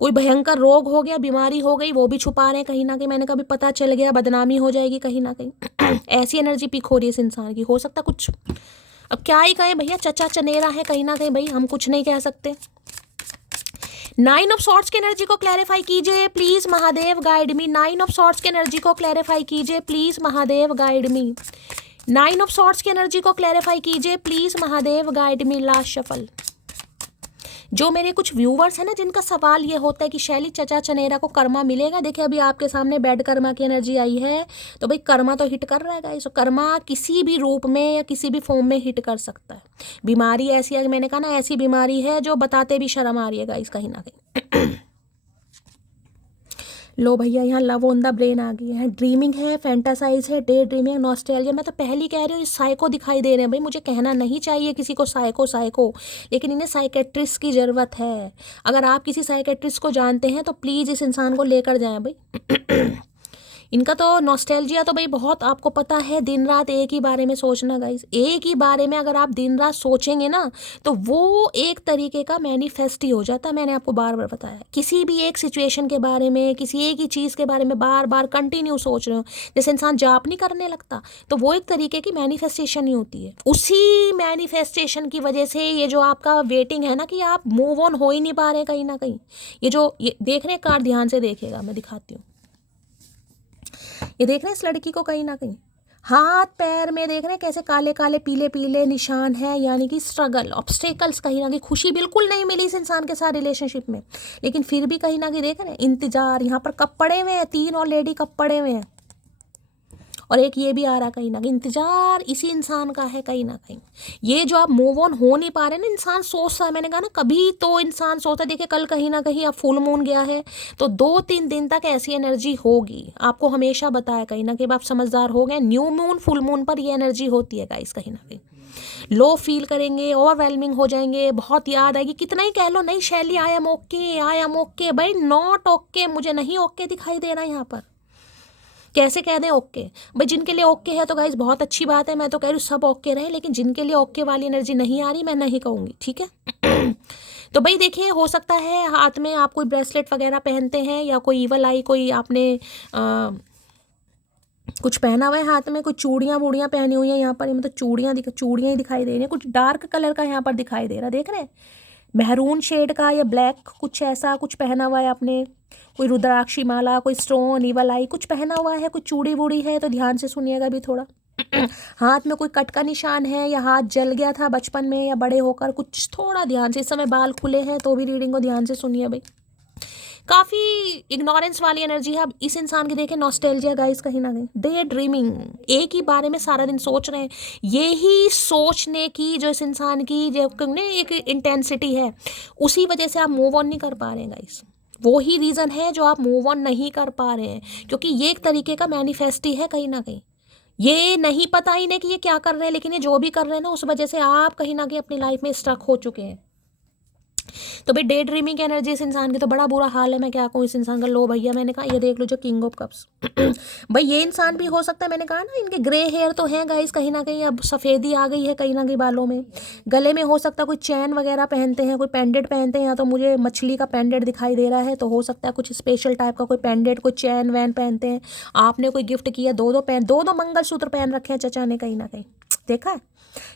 कोई भयंकर रोग हो गया, बीमारी हो गई, वो भी छुपा रहे हैं कहीं ना कहीं, मैंने कभी पता चल गया बदनामी हो जाएगी कहीं ना कहीं। ऐसी एनर्जी पिक हो रही है इस इंसान की। हो सकता कुछ, अब क्या ही कहें भैया, चचा चनेरा है कहीं ना कहीं भाई, हम कुछ नहीं कह सकते। 9 ऑफ सॉर्ड्स की एनर्जी को क्लैरिफाई कीजिए please Mahadev guide me, 9 of swords की एनर्जी को क्लैरिफाई कीजिए please Mahadev guide me, 9 of swords की एनर्जी को क्लैरिफाई कीजिए please Mahadev guide me. Last shuffle. जो मेरे कुछ व्यूवर्स हैं ना जिनका सवाल ये होता है कि शैली चचा चनेरा को कर्मा मिलेगा, देखिए अभी आपके सामने बैड कर्मा की एनर्जी आई है, तो भाई कर्मा तो हिट कर रहा है गाइस, कर्मा किसी भी रूप में या किसी भी फॉर्म में हिट कर सकता है। बीमारी ऐसी है, मैंने कहा ना ऐसी बीमारी है जो बताते भी शर्म आ रही है गाइस कहीं ना कहीं। लो भैया यहाँ लव ऑन द ब्रेन आ गई है, ड्रीमिंग है, फैंटासाइज है, डे ड्रीमिंग, नॉस्टैल्जिया। मैं तो पहली कह रही हूँ साइको दिखाई दे रहे हैं भाई, मुझे कहना नहीं चाहिए किसी को साइको, लेकिन इन्हें साइकेट्रिस्ट की ज़रूरत है। अगर आप किसी साइकेट्रिस्ट को जानते हैं तो प्लीज़ इस इंसान को लेकर जाएं भाई। इनका तो नॉस्टैल्जिया तो भाई बहुत, आपको पता है दिन रात एक ही बारे में सोचना गाइस, एक ही बारे में अगर आप दिन रात सोचेंगे ना तो वो एक तरीके का मैनिफेस्ट ही हो जाता है। मैंने आपको बार बार बताया, किसी भी एक सिचुएशन के बारे में, किसी एक ही चीज़ के बारे में बार बार कंटिन्यू सोच रहे हो, जैसे इंसान जाप नहीं करने लगता, तो वो एक तरीके की मैनिफेस्टेशन ही होती है। उसी मैनिफेस्टेशन की वजह से ये जो आपका वेटिंग है ना कि आप मूव ऑन हो ही नहीं पा रहे कहीं ना कहीं, ये जो ये देख रहे हैं कार्ड ध्यान से देखिएगा, मैं दिखाती हूँ। ये देख रहे हैं इस लड़की को, कहीं ना कहीं हाथ पैर में देख रहे हैं कैसे काले काले पीले पीले निशान है, यानी कि स्ट्रगल, ऑब्स्टेकल्स, कहीं ना कहीं खुशी बिल्कुल नहीं मिली इस इंसान के साथ रिलेशनशिप में, लेकिन फिर भी कहीं ना कहीं देख रहे हैं इंतजार। यहाँ पर कप पड़े हुए हैं, 3 ऑलरेडी कप पड़े हुए हैं, और एक ये भी आ रहा, कहीं ना कहीं इंतजार इसी इंसान का है कहीं ना कहीं। ये जो आप मूव ऑन हो नहीं पा रहे ना, इंसान सोचता है, मैंने कहा ना कभी तो इंसान सोचता है, देखिए कल कहीं ना कहीं अब फुल मून गया है तो 2-3 दिन तक ऐसी एनर्जी होगी, आपको हमेशा बताया कहीं ना कहीं, आप समझदार हो गए, न्यू मून फुल मून पर ये एनर्जी होती है गाइस, कहीं ना कहीं लो फील करेंगे, ओवरवेलमिंग हो जाएंगे, बहुत याद आएगी, कितना ही कह लो नहीं शैली I am okay, I am okay, भाई नॉट ओके, मुझे नहीं ओके दिखाई दे रहा यहाँ पर, कैसे कह दें ओके भाई, जिनके लिए ओके है तो गाइस बहुत अच्छी बात है, मैं तो कह रही हूँ सब ओके रहे, लेकिन जिनके लिए ओके वाली एनर्जी नहीं आ रही मैं नहीं कहूँगी, ठीक है। तो भाई देखिए, हो सकता है हाथ में आप कोई ब्रेसलेट वगैरह पहनते हैं, या कोई ईवल आई, कोई आपने कुछ पहना हुआ है हाथ में, कुछ चूड़ियाँ वूड़ियाँ पहनी हुई हैं यहाँ पर, मतलब चूड़ियाँ ही दिखाई दे रही हैं, कुछ डार्क कलर का यहाँ पर दिखाई दे रहा, देख रहे हैं मेहरून शेड का या ब्लैक, कुछ ऐसा कुछ पहना हुआ है आपने, कोई रुद्राक्षी माला, कोई स्टोन, ईवल आई कुछ पहना हुआ है, कुछ चूड़ी वूड़ी है, तो ध्यान से सुनिएगा भी थोड़ा। हाथ में कोई कट का निशान है, या हाथ जल गया था बचपन में या बड़े होकर, कुछ थोड़ा ध्यान से, इस समय बाल खुले हैं तो भी रीडिंग को ध्यान से सुनिए भाई। काफ़ी इग्नोरेंस वाली एनर्जी है अब इस इंसान की, देखें नॉस्टैल्जिया गाइस, कहीं ना कहीं डे ड्रीमिंग, एक ही बारे में सारा दिन सोच रहे हैं, यही सोचने की जो इस इंसान की जो एक इंटेंसिटी है, उसी वजह से आप मूव ऑन नहीं कर पा रहे हैं गाइस, वो ही रीज़न है जो आप मूव ऑन नहीं कर पा रहे हैं, क्योंकि ये एक तरीके का मैनिफेस्ट ही है कहीं ना कहीं, ये नहीं पता ही नहीं कि ये क्या कर रहे हैं, लेकिन ये जो भी कर रहे हैं ना उस वजह से आप कहीं ना कहीं अपनी लाइफ में स्ट्रक हो चुके हैं। तो भाई डे ड्रीमिंग की एनर्जी इस इंसान की तो बड़ा बुरा हाल है, मैं क्या कहूँ इस इंसान का। लो भैया, मैंने कहा ये देख लो जो किंग ऑफ कप्स, भाई ये इंसान भी हो सकता है, मैंने कहा ना इनके ग्रे हेयर तो हैं गाइस, कहीं ना कहीं अब सफ़ेदी आ गई है कहीं ना कहीं बालों में, गले में हो सकता है कोई चैन वगैरह पहनते हैं, कोई पेंडेंट पहनते हैं, या तो मुझे मछली का पेंडेंट दिखाई दे रहा है, तो हो सकता है कुछ स्पेशल टाइप का कोई पेंडेंट, कोई चैन वैन पहनते हैं, आपने कोई गिफ्ट किया, दो मंगलसूत्र पहन रखे हैं चचा ने, कहीं ना कहीं देखा है।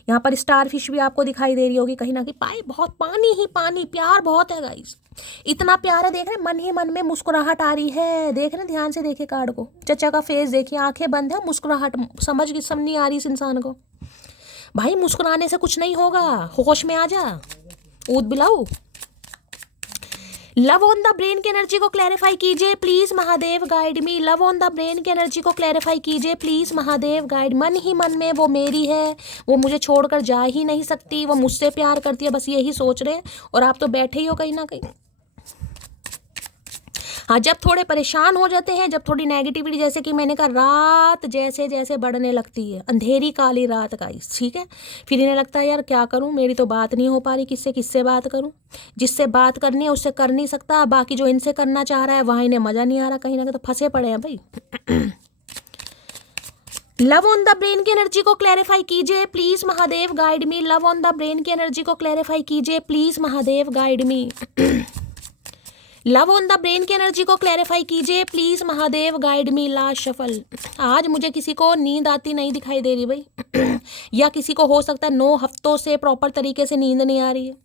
यहाँ पर स्टार फिश भी आपको दिखाई दे रही होगी कहीं ना कहीं, पाए बहुत पानी ही पानी, प्यार बहुत है गाइस, इतना प्यार है, देख रहे मन ही मन में मुस्कुराहट आ रही है, देख रहे ध्यान से देखिए कार्ड को, चचा का फेस देखिए, आंखें बंद है, मुस्कुराहट समझ नहीं आ रही इस इंसान को, भाई मुस्कुराने से कुछ नहीं होगा, होश में आ जा, ऊद बिलाऊ। लव ऑन द ब्रेन की एनर्जी को क्लैरिफाई कीजिए please Mahadev guide me, love on the brain की एनर्जी को क्लैरिफाई कीजिए प्लीज महादेव गाइड, मन ही मन में वो मेरी है, वो मुझे छोड़कर जा ही नहीं सकती, वो मुझसे प्यार करती है, बस यही सोच रहे हैं, और आप तो बैठे ही हो कहीं ना कहीं। हाँ, जब थोड़े परेशान हो जाते हैं, जब थोड़ी नेगेटिविटी, जैसे कि मैंने कहा रात जैसे जैसे बढ़ने लगती है, अंधेरी काली रात गाइस, ठीक है, फिर इन्हें लगता है यार क्या करूं, मेरी तो बात नहीं हो पा रही, किससे बात करूं, जिससे बात करनी है उससे कर नहीं सकता, बाकी जो इनसे करना चाह रहा है वहाँ इन्हें मज़ा नहीं आ रहा, कहीं ना कहीं तो फंसे पड़े हैं भाई। लव ऑन द ब्रेन की एनर्जी को क्लैरिफाई कीजिए please Mahadev guide me, love on the brain की एनर्जी को क्लैरिफाई कीजिए please Mahadev guide me, love on the brain की एनर्जी को क्लैरिफाई कीजिए please Mahadev guide me. Last shuffle, आज मुझे किसी को नींद आती नहीं दिखाई दे रही भाई, या किसी को हो सकता है 9 हफ्तों से प्रॉपर तरीके से नींद नहीं आ रही है,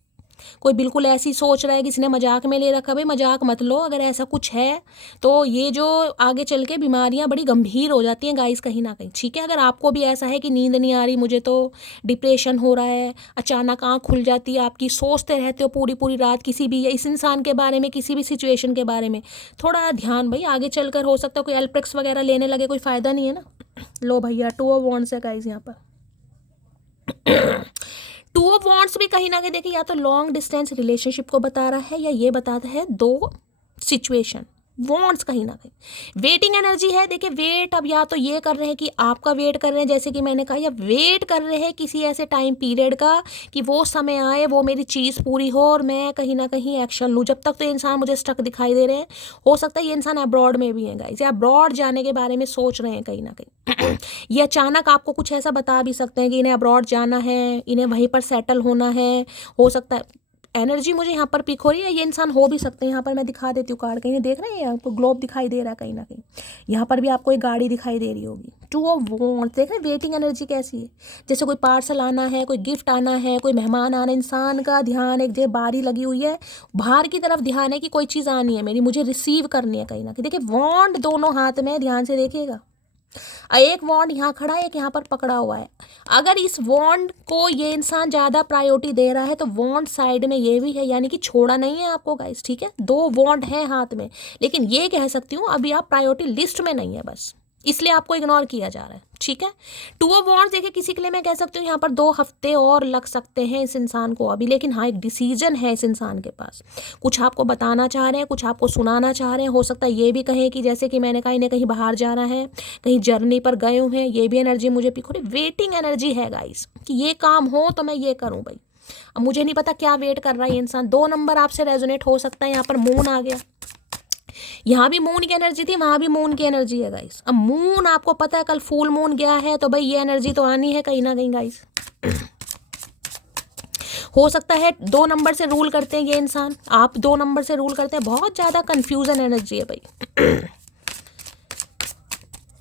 कोई बिल्कुल ऐसी सोच रहा है, किसी ने मजाक में ले रखा, भाई मजाक मत लो, अगर ऐसा कुछ है तो ये जो आगे चल के बीमारियां बड़ी गंभीर हो जाती हैं गाइस कहीं ना कहीं, ठीक है। अगर आपको भी ऐसा है कि नींद नहीं आ रही, मुझे तो डिप्रेशन हो रहा है, अचानक आँख खुल जाती है आपकी, सोचते रहते हो पूरी पूरी रात किसी भी, या इस इंसान के बारे में, किसी भी सिचुएशन के बारे में, थोड़ा ध्यान भाई, आगे चल कर हो सकता है कोई एल्प्रेक्स वगैरह लेने लगे, कोई फ़ायदा नहीं है ना। लो भैया 2 ऑफ वॉन्ड्स है गाइस यहाँ पर। 2 ऑफ वॉन्ड्स भी कहीं ना कहीं देखिए, या तो लॉन्ग डिस्टेंस रिलेशनशिप को बता रहा है, या ये बताता है 2 सिचुएशन, वॉन्ट्स कहीं ना कहीं वेटिंग एनर्जी है। देखिए वेट, अब या तो ये कर रहे हैं कि आपका वेट कर रहे हैं, जैसे कि मैंने कहा, या वेट कर रहे हैं किसी ऐसे टाइम पीरियड का कि वो समय आए, वो मेरी चीज़ पूरी हो और मैं कहीं ना कहीं एक्शन लूँ। जब तक तो ये इंसान मुझे स्टक दिखाई दे रहे हैं, हो सकता है ये इंसान अब्रॉड में भी है गाइस, या अब्रॉड जाने के बारे में सोच रहे हैं कहीं ना कहीं। ये अचानक आपको कुछ ऐसा बता भी सकते हैं कि इन्हें अब्रॉड जाना है, इन्हें वहीं पर सेटल होना है, हो सकता है। एनर्जी मुझे यहाँ पर पिक हो रही है, ये इंसान हो भी सकते हैं, यहाँ पर मैं दिखा देती हूँ कार्ड, कहीं देख रहे हैं आपको ग्लोब दिखाई दे रहा है कहीं ना कहीं, यहाँ पर भी आपको एक गाड़ी दिखाई दे रही होगी। 2 ऑफ वॉन्ड्स, देख रहे हैं वेटिंग एनर्जी कैसी है, जैसे कोई पार्सल आना है, कोई गिफ्ट आना है, कोई मेहमान आना, इंसान का ध्यान एक जगह बारी लगी हुई है, बाहर की तरफ ध्यान है कि कोई चीज़ आनी है मेरी, मुझे रिसीव करनी है कहीं ना कहीं। देखिए वॉन्ड दोनों हाथ में, ध्यान से देखिएगा, एक वॉन्ड यहाँ खड़ा है, एक यहाँ पर पकड़ा हुआ है। अगर इस वॉन्ड को ये इंसान ज़्यादा प्रायोरिटी दे रहा है तो वॉन्ड साइड में ये भी है, यानी कि छोड़ा नहीं है आपको गाइस, ठीक है। दो वॉन्ड है हाथ में, लेकिन ये कह सकती हूँ अभी आप प्रायोरिटी लिस्ट में नहीं है, बस इसलिए आपको इग्नोर किया जा रहा है, ठीक है। टू ऑफ वॉन्ड्स देखिए किसी के लिए मैं कह सकती हूँ यहाँ पर 2 हफ्ते और लग सकते हैं इस इंसान को अभी, लेकिन हाँ एक डिसीजन है इस इंसान के पास। कुछ आपको बताना चाह रहे हैं, कुछ आपको सुनाना चाह रहे हैं। हो सकता है ये भी कहें कि जैसे कि मैंने कहा इन्हें कहीं बाहर जाना है, कहीं जर्नी पर गए हुए हैं, ये भी एनर्जी मुझे पिखो रही। वेटिंग एनर्जी है गाइस कि ये काम हो तो मैं ये करूँ भाई। अब मुझे नहीं पता क्या वेट कर रहा है ये इंसान। 2 नंबर आपसे रेजोनेट हो सकता है। यहाँ पर मून आ गया, यहाँ भी मून की एनर्जी थी, वहां भी मून की एनर्जी है गाइस। अब मून आपको पता है कल फुल मून गया है, तो भाई ये एनर्जी तो आनी है कहीं ना कहीं गाइस। हो सकता है 2 नंबर से रूल करते हैं ये इंसान, आप 2 नंबर से रूल करते हैं। बहुत ज्यादा कंफ्यूजन एनर्जी है भाई।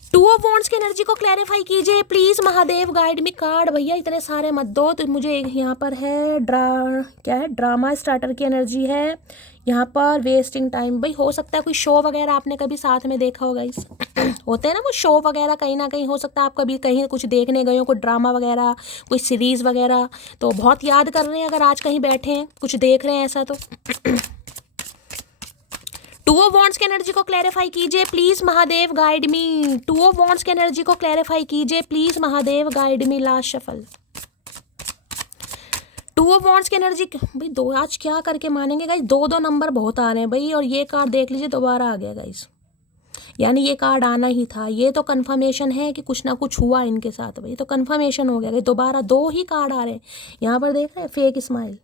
टू ऑफ वॉन्ड्स की एनर्जी को क्लैरिफाई कीजिए please Mahadev, guide me. Card भैया इतने सारे मत दो, तो मुझे यहाँ पर है क्या है, ड्रामा स्टार्टर की एनर्जी है। यहाँ पर वेस्टिंग टाइम, भाई हो सकता है कोई शो वगैरह आपने कभी साथ में देखा होगा इस होते हैं ना वो शो वगैरह, कहीं ना कहीं हो सकता है आप कभी कहीं कुछ देखने गए हो, कोई ड्रामा वगैरह, कोई सीरीज़ वगैरह, तो बहुत याद कर रहे हैं अगर आज कहीं बैठे हैं कुछ देख रहे हैं ऐसा तो। टू ऑफ वॉन्ड्स की एनर्जी को क्लैरिफाई कीजिए please Mahadev, guide me. Two of wands की एनर्जी को क्लैरिफाई कीजिए please Mahadev, guide me. Last shuffle. Two of wands की एनर्जी, भाई दो आज क्या करके मानेंगे गाइस, 2 नंबर बहुत आ रहे हैं भाई। और ये कार्ड देख लीजिए दोबारा आ गया गाइस, यानी ये कार्ड आना ही था। ये तो कंफर्मेशन है कि कुछ ना कुछ हुआ इनके साथ भाई, तो कंफर्मेशन हो गया। दोबारा 2 ही कार्ड आ रहे हैं यहाँ पर, देख रहे हैं फेक स्माइल।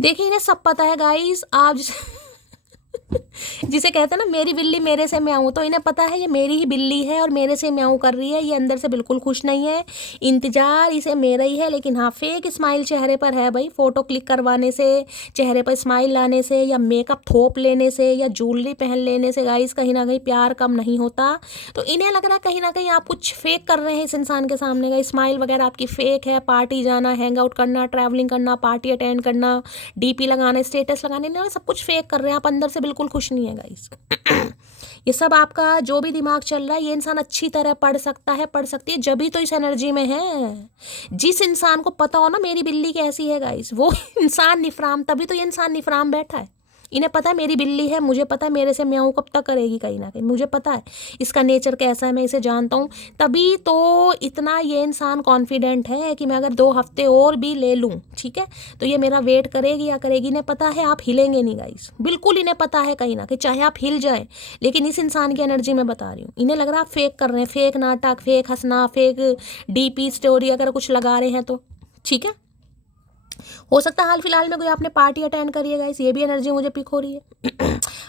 देखिए इन्हें सब पता है गाइस, आप जिसे कहते हैं ना मेरी बिल्ली मेरे से म्याऊं, तो इन्हें पता है ये मेरी ही बिल्ली है और मेरे से म्याऊं कर रही है। ये अंदर से बिल्कुल खुश नहीं है, इंतजार इसे मेरा ही है। लेकिन हाँ फेक स्माइल चेहरे पर है भाई। फोटो क्लिक करवाने से, चेहरे पर स्माइल लाने से, या मेकअप थोप लेने से, या ज्वेलरी पहन लेने से गाइस कहीं ना कहीं प्यार कम नहीं होता। तो इन्हें लग रहा है कहीं ना कहीं आप कुछ फेक कर रहे हैं इस इंसान के सामने का। स्माइल वगैरह आपकी फेक है। पार्टी जाना, हैंग आउट करना, ट्रैवलिंग करना, पार्टी अटेंड करना, डीपी लगाना, स्टेटस लगाने, सब कुछ फेक कर रहे हैं आप। अंदर से बिल्कुल खुश नहीं है गाइस। ये सब आपका जो भी दिमाग चल रहा है ये इंसान अच्छी तरह पढ़ सकता है, पढ़ सकती है, जब भी तो इस एनर्जी में है। जिस इंसान को पता हो ना मेरी बिल्ली कैसी है गाइस, वो इंसान निफराम, तभी तो ये इंसान निफराम बैठा है। इन्हें पता है मेरी बिल्ली है, मुझे पता है मेरे से म्याऊं कब तक करेगी, कहीं ना कहीं मुझे पता है इसका नेचर कैसा है, मैं इसे जानता हूँ। तभी तो इतना ये इंसान कॉन्फिडेंट है कि मैं अगर 2 हफ्ते और भी ले लूँ, ठीक है, तो ये मेरा वेट करेगी या करेगी। इन्हें पता है आप हिलेंगे नहीं गाइस, बिल्कुल इन्हें पता है कहीं ना कहीं, चाहे आप हिल जाए। लेकिन इस इंसान की एनर्जी मैं बता रही हूँ, इन्हें लग रहा है आप फेक कर रहे हैं, फेक नाटक, फेक हंसना, फेक डीपी स्टोरी अगर कुछ लगा रहे हैं तो, ठीक है। हो सकता है हाल फिलहाल में कोई आपने पार्टी अटेंड करी है गाइस, ये भी एनर्जी मुझे पिक हो रही है।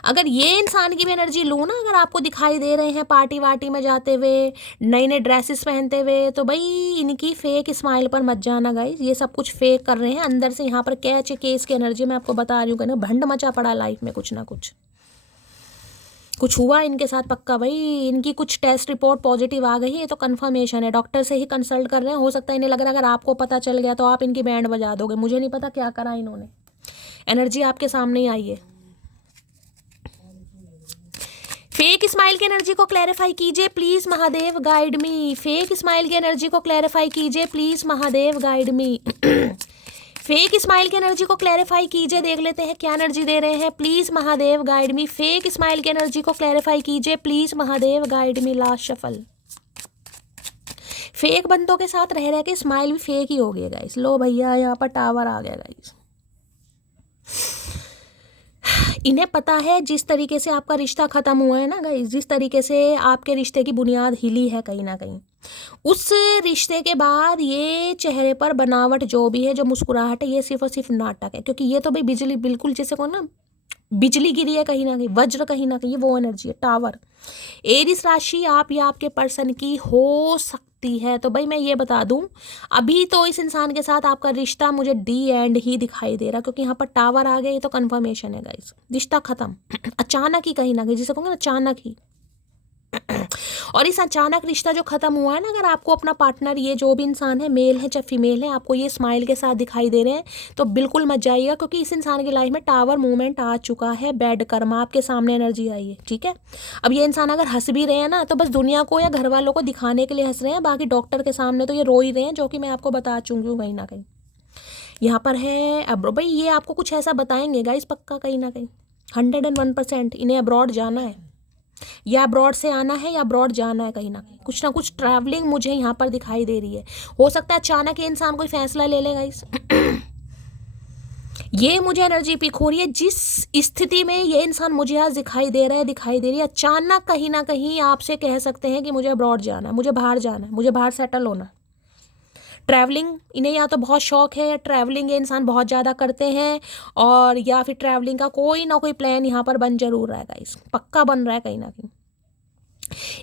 अगर ये इंसान की भी एनर्जी लूँ ना, अगर आपको दिखाई दे रहे हैं पार्टी वार्टी में जाते हुए, नए नए ड्रेसेस पहनते हुए, तो भाई इनकी फेक स्माइल पर मत जाना गाइस। ये सब कुछ फेक कर रहे हैं अंदर से। यहाँ पर कैच केस की एनर्जी मैं आपको बता रही हूँ, कहना भंड मचा पड़ा लाइफ में, कुछ ना कुछ हुआ इनके साथ पक्का भाई। इनकी कुछ टेस्ट रिपोर्ट पॉजिटिव आ गई है तो कंफर्मेशन है, डॉक्टर से ही कंसल्ट कर रहे हैं। हो सकता है इन्हें लग रहा है अगर आपको पता चल गया तो आप इनकी बैंड बजा दोगे। मुझे नहीं पता क्या करा इन्होंने, एनर्जी आपके सामने ही आई है। फेक स्माइल की एनर्जी को क्लैरिफाई कीजिए please Mahadev, guide me. Fake smile की एनर्जी को क्लैरिफाई कीजिए please Mahadev, guide me. Fake smile की एनर्जी को क्लैरिफाई कीजिए, देख लेते हैं क्या एनर्जी दे रहे हैं please Mahadev, guide me. Fake smile की एनर्जी को क्लैरिफाई कीजिए please Mahadev, guide me. Last shuffle. Fake बंदों के साथ रह रह के स्माइल भी फेक ही हो गया गाइस। लो भैया यहाँ पर टावर आ गया गाइस। इन्हें पता है जिस तरीके से आपका रिश्ता खत्म हुआ है ना गाइस, जिस तरीके से आपके रिश्ते की बुनियाद हिली है कहीं ना कहीं, उस रिश्ते के बाद ये चेहरे पर बनावट जो भी है, जो मुस्कुराहट है, ये सिर्फ और सिर्फ नाटक है। क्योंकि ये तो भाई बिजली, बिल्कुल जैसे को ना बिजली गिरी है कहीं ना कहीं, वज्र कहीं ना कहीं, ये वो एनर्जी है, टावर। एरिस राशि आप या आपके पर्सन की हो सकती है। तो भाई मैं ये बता दूं, अभी तो इस इंसान के साथ आपका रिश्ता मुझे डी एंड ही दिखाई दे रहा, क्योंकि यहाँ पर टावर आ गया, ये तो कंफर्मेशन है गाइस। रिश्ता खत्म अचानक ही कहीं ना कहीं, जिसे कहूँगे ना अचानक ही। और इस अचानक रिश्ता जो खत्म हुआ है ना, अगर आपको अपना पार्टनर, ये जो भी इंसान है, मेल है चाहे फीमेल है, आपको ये स्माइल के साथ दिखाई दे रहे हैं, तो बिल्कुल मत जाइएगा, क्योंकि इस इंसान की लाइफ में टावर मूवमेंट आ चुका है, बैड कर्मा आपके सामने एनर्जी आई है, ठीक है। अब ये इंसान अगर हंस भी रहे हैं ना, तो बस दुनिया को या घर वालों को दिखाने के लिए हंस रहे हैं, बाकी डॉक्टर के सामने तो ये रो ही रहे हैं, जो कि मैं आपको बता चुकी हूँ कहीं ना कहीं। यहाँ पर है अब भाई, ये आपको कुछ ऐसा बताएंगे गाइस पक्का, कहीं ना कहीं 101% इन्हें अब्रॉड जाना है, या अब्रॉड से आना है, या अब्रॉड जाना है, कहीं ना कुछ ट्रैवलिंग मुझे यहाँ पर दिखाई दे रही है। हो सकता है अचानक ये इंसान कोई फैसला ले लेगा इस ये मुझे एनर्जी पिक हो रही है, जिस स्थिति में ये इंसान मुझे आज दिखाई दे रही है, अचानक कहीं ना कहीं आपसे कह सकते हैं कि मुझे अब्रॉड जाना है, मुझे बाहर जाना है, मुझे बाहर सेटल होना है। ट्रैवलिंग इन्हें या तो बहुत शौक है, या ट्रैवलिंग ये इंसान बहुत ज़्यादा करते हैं, और या फिर ट्रैवलिंग का कोई ना कोई प्लान यहाँ पर बन जरूर रहा है गाइस, पक्का बन रहा है कहीं ना कहीं।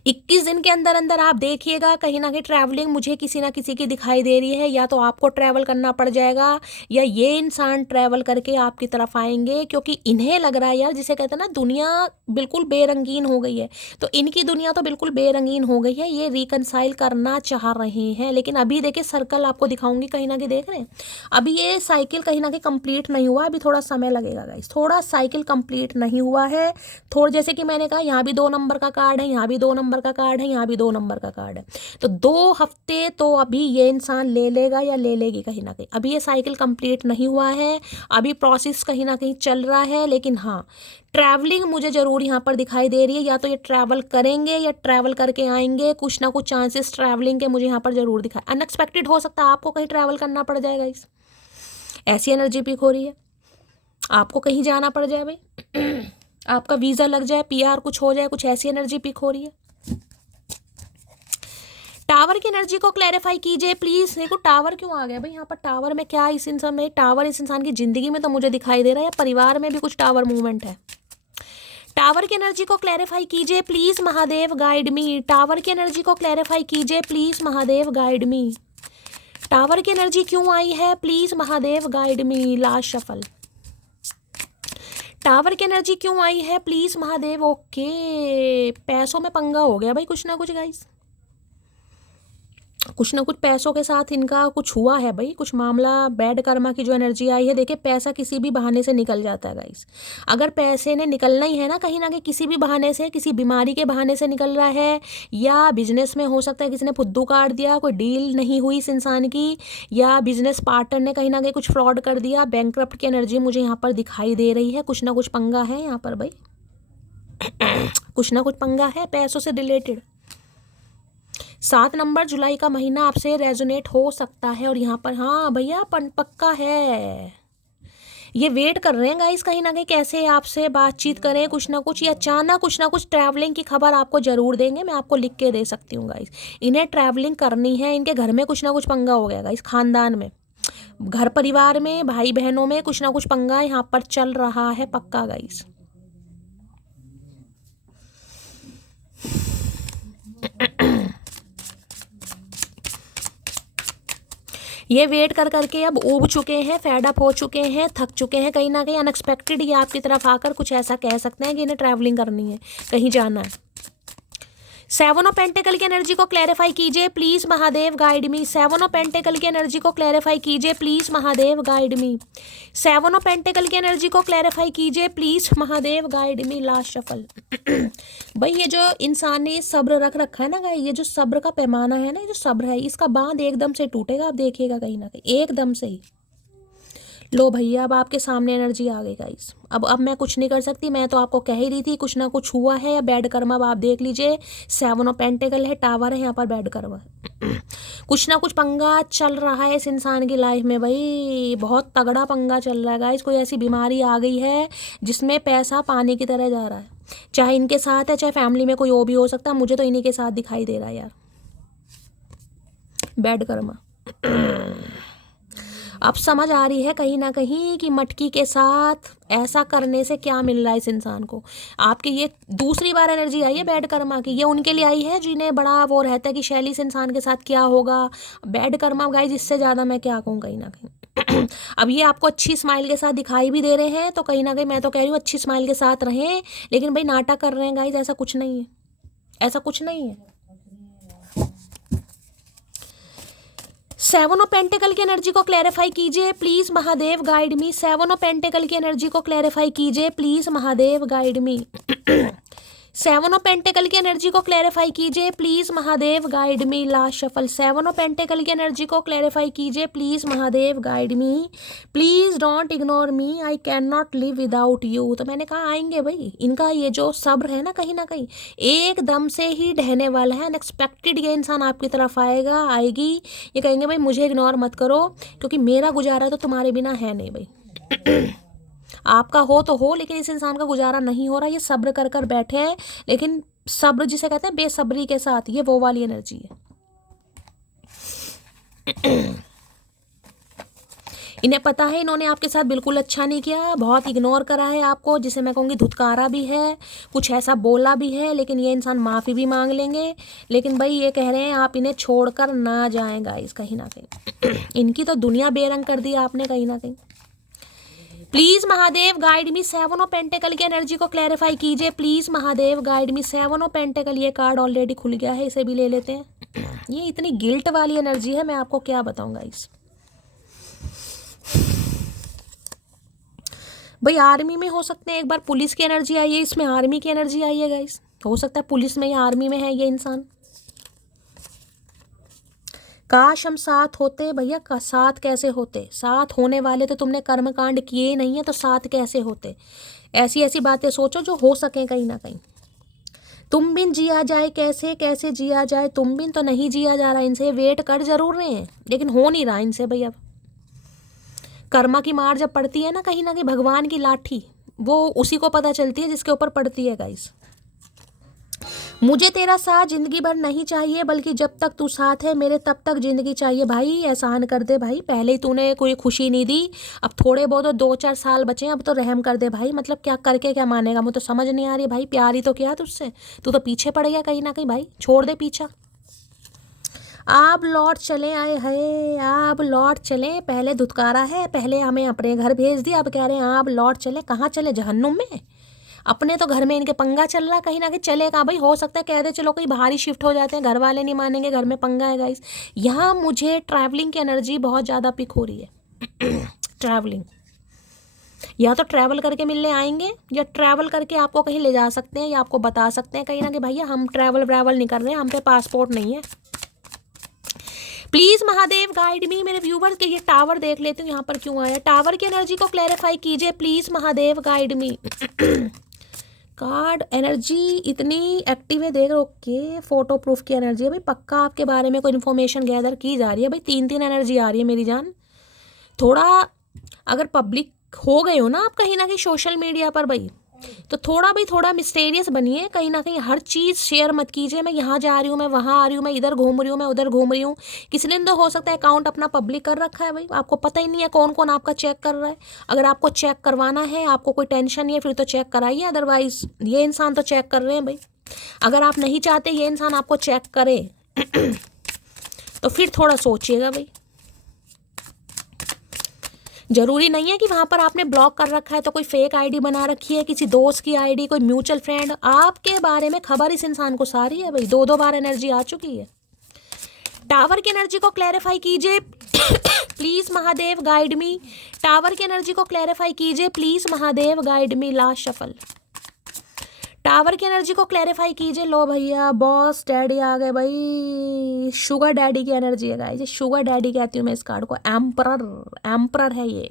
21 दिन के अंदर अंदर आप देखिएगा, कहीं ना कहीं ट्रैवलिंग मुझे किसी ना किसी की दिखाई दे रही है, या तो आपको ट्रैवल करना पड़ जाएगा, या ये इंसान ट्रैवल करके आपकी तरफ आएंगे, क्योंकि इन्हें लग रहा है यार, जिसे कहते हैं ना दुनिया बिल्कुल बेरंगीन हो गई है, तो इनकी दुनिया तो बिल्कुल बेरंगीन हो गई है, ये रिकनसाइल करना चाह रहे हैं। लेकिन अभी देखिए सर्कल आपको दिखाऊंगी, कहीं ना कहीं देख रहे हैं, अभी ये साइकिल कहीं ना कहीं कंप्लीट नहीं हुआ, अभी थोड़ा समय लगेगा गाइस, थोड़ा साइकिल कंप्लीट नहीं हुआ है। थोड़ा जैसे कि मैंने कहा, यहाँ भी 2 नंबर का कार्ड है, यहाँ भी 2 नंबर का कार्ड है, यहाँ भी 2 नंबर का कार्ड है, तो 2 हफ्ते तो अभी ये इंसान ले लेगा या ले लेगी कहीं ना कहीं। अभी ये साइकिल कंप्लीट नहीं हुआ है, अभी प्रोसेस कहीं ना कहीं चल रहा है, लेकिन हाँ ट्रैवलिंग मुझे ज़रूर यहाँ पर दिखाई दे रही है, या तो ये ट्रैवल करेंगे या ट्रैवल करके आएंगे, कुछ ना कुछ चांसेस ट्रैवलिंग के मुझे यहाँ पर ज़रूर दिखाई। अनएक्सपेक्टेड हो सकता है आपको कहीं ट्रैवल करना पड़ जाएगा, इस ऐसी एनर्जी पिक हो रही है, आपको कहीं जाना पड़ जाए भाई आपका वीज़ा लग जाए, पीआर कुछ हो जाए, कुछ ऐसी एनर्जी पिक हो रही है। टावर की एनर्जी को क्लैरिफाई कीजिए प्लीज। देखो टावर क्यों आ गया भाई यहाँ पर, टावर में क्या इस इंसान में, टावर इस इंसान की जिंदगी में तो मुझे दिखाई दे रहा है, परिवार में भी कुछ टावर मूवमेंट है। टावर की एनर्जी को क्लैरिफाई कीजिए please, Mahadev guide me. Tower की एनर्जी को क्लैरिफाई कीजिए please, Mahadev guide me. Tower की एनर्जी क्यों आई है, please Mahadev guide me. Last shuffle. Tower की एनर्जी क्यों आई है, प्लीज महादेव। ओके, पैसों में पंगा हो गया भाई कुछ ना कुछ गाइस, कुछ ना कुछ पैसों के साथ इनका कुछ हुआ है भाई, कुछ मामला। बैड कर्मा की जो एनर्जी आई है, देखिए पैसा किसी भी बहाने से निकल जाता है गाइस। अगर पैसे ने निकलना ही है ना कहीं ना कहीं, किसी भी बहाने से, किसी बीमारी के बहाने से निकल रहा है, या बिजनेस में हो सकता है किसी ने फुद्दू काट दिया, कोई डील नहीं हुई इस इंसान की, या बिजनेस पार्टनर ने कहीं ना कहीं कुछ फ्रॉड कर दिया। बैंकक्रप्ट की एनर्जी मुझे यहाँ पर दिखाई दे रही है, कुछ ना कुछ पंगा है यहाँ पर भाई कुछ ना कुछ पंगा है पैसों से रिलेटेड। 7 नंबर जुलाई का महीना आपसे रेजोनेट हो सकता है, और यहाँ पर हाँ भैया पक्का है, ये वेट कर रहे हैं गाइस कहीं ना कहीं, कैसे आपसे बातचीत करें, कुछ ना कुछ, ये अचानक कुछ ना कुछ ट्रैवलिंग की खबर आपको जरूर देंगे, मैं आपको लिख के दे सकती हूँ गाइस। इन्हें ट्रैवलिंग करनी है, इनके घर में कुछ ना कुछ पंगा हो गया गाइस, खानदान में, घर परिवार में, भाई बहनों में कुछ ना कुछ पंगा यहाँ पर चल रहा है पक्का गाइस। ये वेट कर करके अब ऊब चुके हैं, फेड अप हो चुके हैं, थक चुके हैं कहीं ना कहीं। अनएक्सपेक्टेड ये आपकी तरफ आकर कुछ ऐसा कह सकते हैं कि इन्हें ट्रैवलिंग करनी है, कहीं जाना है। 7 ऑफ पेंटिकल की एनर्जी को क्लैरिफाई कीजिए please, Mahadev guide me. 7 of pentacle की एनर्जी को क्लैरिफाई कीजिए please, Mahadev guide me. 7 of pentacle की एनर्जी को क्लैरिफाई कीजिए please, Mahadev guide me. Last shuffle. भाई ये जो इंसान ने सब्र रख रखा है ना गाइस, ये जो सब्र का पैमाना है ना, ये जो सब्र है, इसका बांध एकदम से टूटेगा, आप देखिएगा कहीं ना कहीं एकदम से ही। लो भैया अब आपके सामने एनर्जी आ गई गाइस, अब मैं कुछ नहीं कर सकती, मैं तो आपको कह ही रही थी कुछ ना कुछ हुआ है, या बैड कर्मा। अब आप देख लीजिए 7 ऑफ पेंटिकल है, टावर है यहाँ पर, बैड कर्मा है कुछ ना कुछ पंगा चल रहा है इस इंसान की लाइफ में भाई, बहुत तगड़ा पंगा चल रहा है गाइस। कोई ऐसी बीमारी आ गई है जिसमें पैसा पानी की तरह जा रहा है, चाहे इनके साथ है चाहे फैमिली में कोई और भी हो सकता है, मुझे तो इन्हीं के साथ दिखाई दे रहा है यार, बैड कर्मा। अब समझ आ रही है कहीं ना कहीं कि मटकी के साथ ऐसा करने से क्या मिल रहा है इस इंसान को। आपकी ये दूसरी बार एनर्जी आई है बैड कर्मा की, ये उनके लिए आई है जिन्हें बड़ा वो रहता है कि शैली इस इंसान के साथ क्या होगा। बैड कर्मा गाइस, इससे ज़्यादा मैं क्या कहूँ कहीं ना कहीं अब ये आपको अच्छी स्माइल के साथ दिखाई भी दे रहे हैं, तो कहीं ना कहीं मैं तो कह रही हूँ अच्छी स्माइल के साथ रहें, लेकिन भाई नाटक कर रहे हैं गाइस, ऐसा कुछ नहीं है। ऐसा कुछ नहीं है। 7 ऑफ पेंटिकल की एनर्जी को क्लैरिफाई कीजिए please Mahadev, guide me. 7 of pentacle की एनर्जी को क्लैरिफाई कीजिए please Mahadev, guide me. 7 of pentacle की एनर्जी को क्लैरिफाई कीजिए please Mahadev, guide me. Last shuffle. 7 of pentacle की एनर्जी को क्लैरिफाई कीजिए please Mahadev, guide me. Please don't ignore me, I can not live without you. तो मैंने कहा आएंगे भाई, इनका ये जो सब्र है ना कहीं एकदम से ही ढहने वाला है। अनएक्सपेक्टेड ये इंसान आपकी तरफ आएगी, ये कहेंगे भाई मुझे इग्नोर मत करो, क्योंकि मेरा गुजारा तो तुम्हारे बिना है नहीं भाई। आपका हो तो हो, लेकिन इस इंसान का गुजारा नहीं हो रहा। ये सब्र कर कर बैठे हैं, लेकिन सब्र जिसे कहते हैं बेसब्री के साथ, ये वो वाली एनर्जी है। इन्हें पता है इन्होंने आपके साथ बिल्कुल अच्छा नहीं किया, बहुत इग्नोर करा है आपको, जिसे मैं कहूँगी धुतकारा भी है, कुछ ऐसा बोला भी है, लेकिन ये इंसान माफ़ी भी मांग लेंगे। लेकिन भाई ये कह रहे हैं आप इन्हें छोड़कर ना जाएं गाइस, कहीं ना कहीं इनकी तो दुनिया बेरंग कर दी आपने कहीं ना कहीं। Please Mahadev guide me. 7 of pentacle की एनर्जी को क्लैरिफाई कीजिए please Mahadev, guide me. 7 of pentacle, ये कार्ड ऑलरेडी खुल गया है, इसे भी ले लेते हैं। ये इतनी गिल्ट वाली एनर्जी है, मैं आपको क्या बताऊंगा इस भाई। आर्मी में हो सकते हैं, एक बार पुलिस की एनर्जी आई है, इसमें आर्मी की एनर्जी आई है गाइस। हो सकता है पुलिस में या आर्मी में है ये इंसान। काश हम साथ होते भैया, साथ कैसे होते? साथ होने वाले तो तुमने कर्मकांड किए ही नहीं है, तो साथ कैसे होते? ऐसी ऐसी बातें सोचो जो हो सके कहीं ना कहीं। तुम बिन जिया जाए कैसे, कैसे जिया जाए तुम बिन, तो नहीं जिया जा रहा इनसे। वेट कर जरूर रहे हैं, लेकिन हो नहीं रहा इनसे भाई। अब कर्मा की मार जब पड़ती है ना कहीं भगवान की लाठी वो उसी को पता चलती है जिसके ऊपर पड़ती है गाइस। मुझे तेरा साथ जिंदगी भर नहीं चाहिए, बल्कि जब तक तू साथ है मेरे तब तक जिंदगी चाहिए। भाई एहसान कर दे भाई, पहले ही तूने कोई खुशी नहीं दी, अब थोड़े बहुत 2-4 साल बचे हैं, अब तो रहम कर दे भाई। मतलब क्या करके क्या मानेगा, मुझे तो समझ नहीं आ रही भाई। प्यार ही तो किया तुझसे, तू तो पीछे पड़ गया कहीं ना कहीं भाई। छोड़ दे पीछा। आप लौट चले आए हैं, आप लौट चले। पहले धुतकारा है, पहले हमें अपने घर भेज दिया, अब कह रहे हैं आप लौट चले। कहाँ चले? जहन्नुम में। अपने तो घर में इनके पंगा चल रहा कहीं ना कहीं। चले कहाँ भाई? हो सकता है कह दे चलो कहीं बाहर ही शिफ्ट हो जाते हैं, घर वाले नहीं मानेंगे, घर में पंगा है गाइस। यहाँ मुझे ट्रैवलिंग की एनर्जी बहुत ज़्यादा पिक हो रही है। ट्रैवलिंग, या तो ट्रैवल करके मिलने आएंगे, या ट्रैवल करके आपको कहीं ले जा सकते हैं, या आपको बता सकते हैं कहीं ना कि भैया हम ट्रैवल नहीं कर रहे हैं, हम पे पासपोर्ट नहीं है। प्लीज महादेव गाइड मी। मेरे व्यूवर्स के ये टावर देख लेते हूँ यहाँ पर क्यों आया। टावर की एनर्जी को क्लैरिफाई कीजिए please Mahadev, guide me. Card energy इतनी एक्टिव है, देख रहे हो। ओके, फोटो प्रूफ की एनर्जी है भाई, पक्का आपके बारे में कोई इन्फॉर्मेशन गैदर की जा रही है भाई। 3 एनर्जी आ रही है मेरी जान। थोड़ा अगर पब्लिक हो गए हो ना आप कहीं ना कहीं सोशल मीडिया पर भाई, तो थोड़ा मिस्टेरियस बनिए कहीं ना कहीं। हर चीज़ शेयर मत कीजिए, मैं यहाँ जा रही हूँ, मैं वहाँ आ रही हूँ, मैं इधर घूम रही हूँ, मैं उधर घूम रही हूँ। किसी ने तो हो सकता है अकाउंट अपना पब्लिक कर रखा है भाई, आपको पता ही नहीं है कौन कौन आपका चेक कर रहा है। अगर आपको चेक करवाना है, आपको कोई टेंशन नहीं है, फिर तो चेक कराइए। अदरवाइज ये इंसान तो चेक कर रहे हैं भाई। अगर आप नहीं चाहते ये इंसान आपको चेक करे तो फिर थोड़ा सोचिएगा भाई। जरूरी नहीं है कि वहां पर आपने ब्लॉक कर रखा है तो कोई फेक आईडी बना रखी है, किसी दोस्त की आईडी, कोई म्यूचुअल फ्रेंड। आपके बारे में खबर इस इंसान को सारी है भाई। 2 बार एनर्जी आ चुकी है। टावर की एनर्जी को क्लैरिफाई कीजिए please Mahadev, guide me. Tower की एनर्जी को क्लैरिफाई कीजिए please Mahadev, guide me. Last shuffle. Tower की एनर्जी को क्लैरिफाई कीजिए। लो भैया, बॉस डैडी आ गए भाई। शुगर डैडी की एनर्जी है गाइस, शुगर डैडी कहती हूँ मैं इस कार्ड को। एम्परर है ये।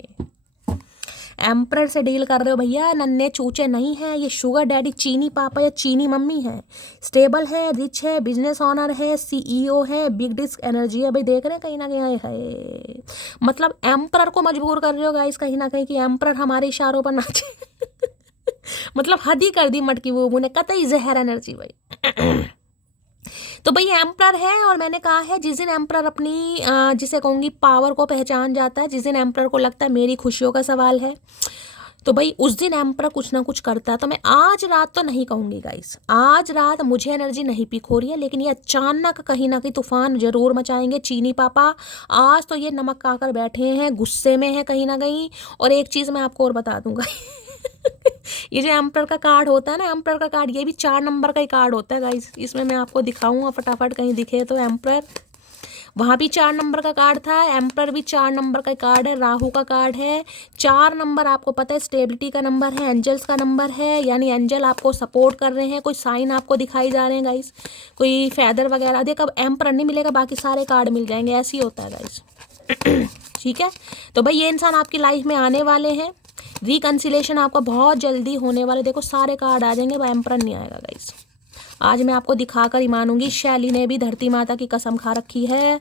एम्परर से डील कर रहे हो भैया, नन्हे चूचे नहीं है ये। शुगर डैडी चीनी पापा या चीनी मम्मी है। स्टेबल है, रिच है, बिजनेस ऑनर है, सीईओ है, बिग डिस्क एनर्जी है भाई। देख रहे हैं कहीं ना कहीं है। मतलब एम्परर को मजबूर कर रहे हो गाइस कहीं ना कहीं कि एम्परर हमारे इशारों पर नाचे। मतलब हद ही कर दी मटकी वो ने, कतई जहर एनर्जी भाई। तो भाई एम्परर है, और मैंने कहा है जिस दिन एम्परर अपनी जिसे कहूँगी पावर को पहचान जाता है, जिस दिन एम्परर को लगता है मेरी खुशियों का सवाल है, तो भाई उस दिन एम्परर कुछ ना कुछ करता है। तो मैं आज रात तो नहीं कहूँगी गाइस, आज रात मुझे एनर्जी नहीं पिक हो रही है, लेकिन ये अचानक कहीं ना कहीं तूफान जरूर मचाएंगे चीनी पापा। आज तो ये नमक खाकर बैठे हैं, गुस्से में है कहीं ना कहीं। और एक चीज़ मैं आपको और बता दूंगा ये जो एम्पर का कार्ड होता है ना, एम्पर का कार्ड, ये भी 4 नंबर का ही कार्ड होता है गाइस। इसमें मैं आपको दिखाऊंगा फटाफट, कहीं दिखे तो एम्पर, वहाँ भी 4 नंबर का कार्ड था, एम्पर भी 4 नंबर का कार्ड है, राहु का कार्ड है। 4 नंबर आपको पता है स्टेबिलिटी का नंबर है, एंजल्स का नंबर है, यानी एंजल आपको सपोर्ट कर रहे हैं, कोई साइन आपको दिखाई जा रहे हैं गाइस, कोई फैदर वगैरह। देख अब एम्पर नहीं मिलेगा, बाकी सारे कार्ड मिल जाएंगे, ऐसे ही होता है गाइस। ठीक है, तो भाई ये इंसान आपकी लाइफ में आने वाले हैं, रिकन्सिलेशन आपका बहुत जल्दी होने वाले। देखो सारे कार्ड आ जाएंगे, भाई एम्पर नहीं आएगा गाइस। आज मैं आपको दिखाकर ही मानूंगी, शैली ने भी धरती माता की कसम खा रखी है,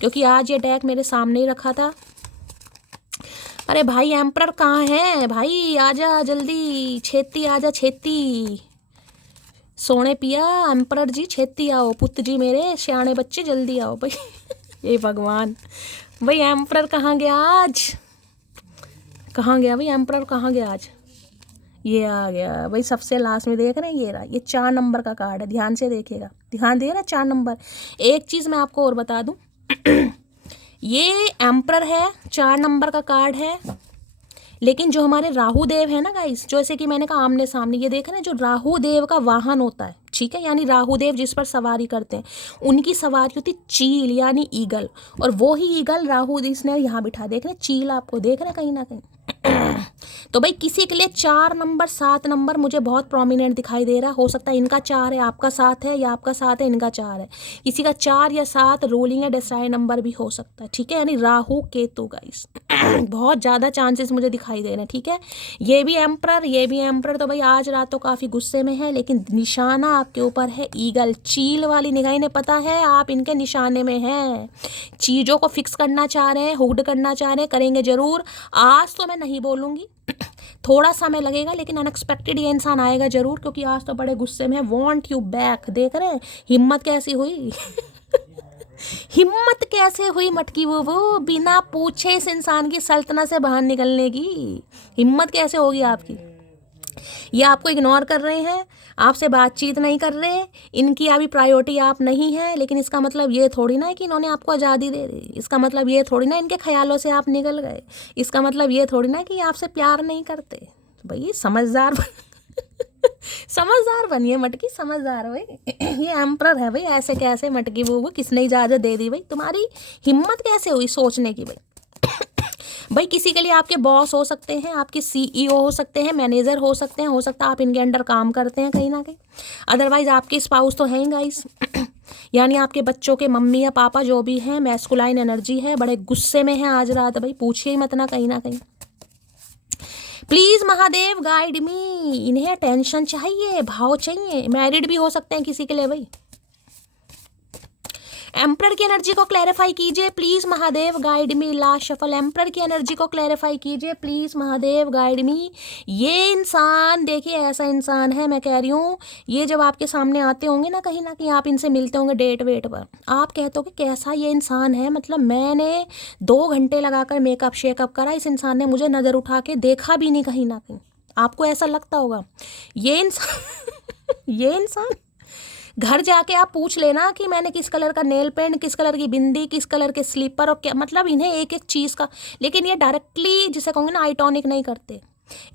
क्योंकि आज ये डेक मेरे सामने ही रखा था। अरे भाई एम्पर कहाँ है भाई, आजा जल्दी, छेती आजा छेती, सोने पिया एम्पर जी, छेती आओ, पुत्र जी मेरे सियाने बच्चे जल्दी आओ भाई। ये भगवान, भाई एम्पर कहाँ गया आज, कहाँ गया भाई एम्पर, कहाँ गया आज। ये आ गया भाई, सबसे लास्ट में देख रहे हैं, ये रहा, ये 4 नंबर का कार्ड है, ध्यान से देखिएगा, ध्यान दे ना 4 नंबर। एक चीज़ मैं आपको और बता दूं, ये एम्पर है, 4 नंबर का कार्ड है, लेकिन जो हमारे राहु देव है ना गाइस, जैसे कि मैंने कहा आमने सामने, ये देख रहे हैं, जो राहु देव का वाहन होता है, ठीक है, यानी राहु देव जिस पर सवारी करते हैं, उनकी सवारी होती चील यानी ईगल, और वो ही ईगल राहु इसने यहाँ बिठा, देख रहे चील आपको दिख रहे कहीं ना कहीं। तो भाई किसी के लिए 4 नंबर 7 नंबर मुझे बहुत प्रोमिनेंट दिखाई दे रहा है, हो सकता है इनका 4 है आपका 7 है, या आपका 7 है इनका 4 है, किसी का 4 या 7 रूलिंग या डिसाइड नंबर भी हो सकता है, ठीक है, यानी राहु केतु गाइस। बहुत ज़्यादा चांसेस मुझे दिखाई दे रहे हैं, ठीक है, ये भी एम्परर, ये भी एम्परर। तो भाई आज रात तो काफ़ी गुस्से में है, लेकिन निशाना आपके ऊपर है ईगल, चील वाली निगाह, इन्हें पता है आप इनके निशाने में हैं, चीज़ों को फिक्स करना चाह रहे हैं, हुक्ड करना चाह रहे हैं, करेंगे ज़रूर। आज तो मैं नहीं बोलूँगी, थोड़ा समय लगेगा, लेकिन अनएक्सपेक्टेड ये इंसान आएगा जरूर, क्योंकि आज तो बड़े गुस्से में है। वांट यू बैक, देख रहे हैं हिम्मत कैसी हुई। हिम्मत कैसे हुई मटकी, वो बिना पूछे इस इंसान की सल्तनत से बाहर निकलने की हिम्मत कैसे होगी आपकी। ये आपको इग्नोर कर रहे हैं, आपसे बातचीत नहीं कर रहे, इनकी अभी प्रायोरिटी आप नहीं है, लेकिन इसका मतलब ये थोड़ी ना है कि इन्होंने आपको आज़ादी दे दी, इसका मतलब ये थोड़ी ना इनके ख्यालों से आप निकल गए, इसका मतलब ये थोड़ी ना कि आपसे प्यार नहीं करते। तो भाई समझदार समझदार बनिए मटकी, समझदार भाई। ये एम्परर है भाई, ऐसे कैसे मटकी वो किसने इजाज़त दे दी भाई, तुम्हारी हिम्मत कैसे हुई सोचने की भाई। भाई किसी के लिए आपके बॉस हो सकते हैं, आपके सीईओ हो सकते हैं, मैनेजर हो सकते हैं, हो सकता है आप इनके अंडर काम करते हैं कहीं ना कहीं, अदरवाइज आपके स्पाउस तो हैं ही गाइस। यानी आपके बच्चों के मम्मी या पापा जो भी हैं, मैस्कुलाइन एनर्जी है, बड़े गुस्से में है आज रात भाई, पूछिए ही मत ना कहीं ना कहीं। प्लीज महादेव गाइड मी, इन्हें टेंशन चाहिए, भाव चाहिए, मैरिड भी हो सकते हैं किसी के लिए भाई। एम्परर की एनर्जी को क्लैरिफाई कीजिए please Mahadev guide me, last shuffle emperor की एनर्जी को क्लैरिफाई कीजिए प्लीज महादेव गाइड मी। ये इंसान देखिए ऐसा इंसान है, मैं कह रही हूँ, ये जब आपके सामने आते होंगे ना कहीं आप इनसे मिलते होंगे डेट वेट पर, आप कहते हो कि कैसा ये इंसान है, मतलब मैंने 2 घंटे लगाकर मेकअप शेकअप करा, इस इंसान ने मुझे नज़र उठा के देखा भी नहीं कहीं ना कहीं, आपको ऐसा लगता होगा। ये इंसान ये इंसान घर जाके आप पूछ लेना कि मैंने किस कलर का नेल पेंट, किस कलर की बिंदी, किस कलर के स्लीपर, और क्या मतलब इन्हें एक एक चीज़ का, लेकिन ये डायरेक्टली जिसे कहूँगे ना आइटॉनिक नहीं करते।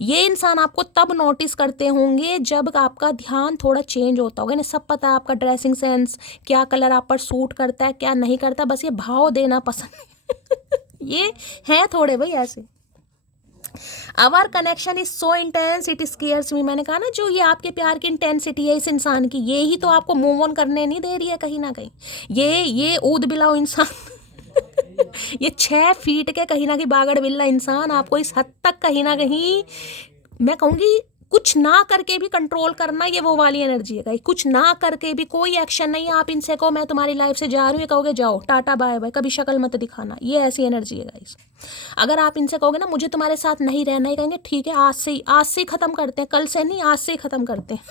ये इंसान आपको तब नोटिस करते होंगे जब आपका ध्यान थोड़ा चेंज होता होगा, इन्हें सब पता है आपका ड्रेसिंग सेंस, क्या कलर आप पर सूट करता है क्या नहीं करता, बस ये भाव देना पसंद ये है थोड़े भाई ऐसे। Our connection is so intense it scares me, मैंने कहा ना जो ये आपके प्यार की इंटेंसिटी है इस इंसान की, ये ही तो आपको मूव ऑन करने नहीं दे रही है कहीं ना कहीं। ये ऊद बिलाओ इंसान ये 6 फीट के कहीं ना कहीं बागड़ बिल्ला इंसान आपको इस हद तक कहीं ना कहीं मैं कहूँगी कुछ ना करके भी कंट्रोल करना, ये वो वाली एनर्जी है। कुछ ना करके भी कोई एक्शन नहीं है, आप इनसे कहो मैं तुम्हारी लाइफ से जा रही हूँ, कहोगे जाओ टाटा बाय बाय, कभी शक्ल मत दिखाना, ये ऐसी एनर्जी है गाइस। अगर आप इनसे कहोगे ना मुझे तुम्हारे साथ नहीं रहना, ही कहेंगे ठीक है आज से ही ख़त्म करते हैं, कल से नहीं आज से ही ख़त्म करते हैं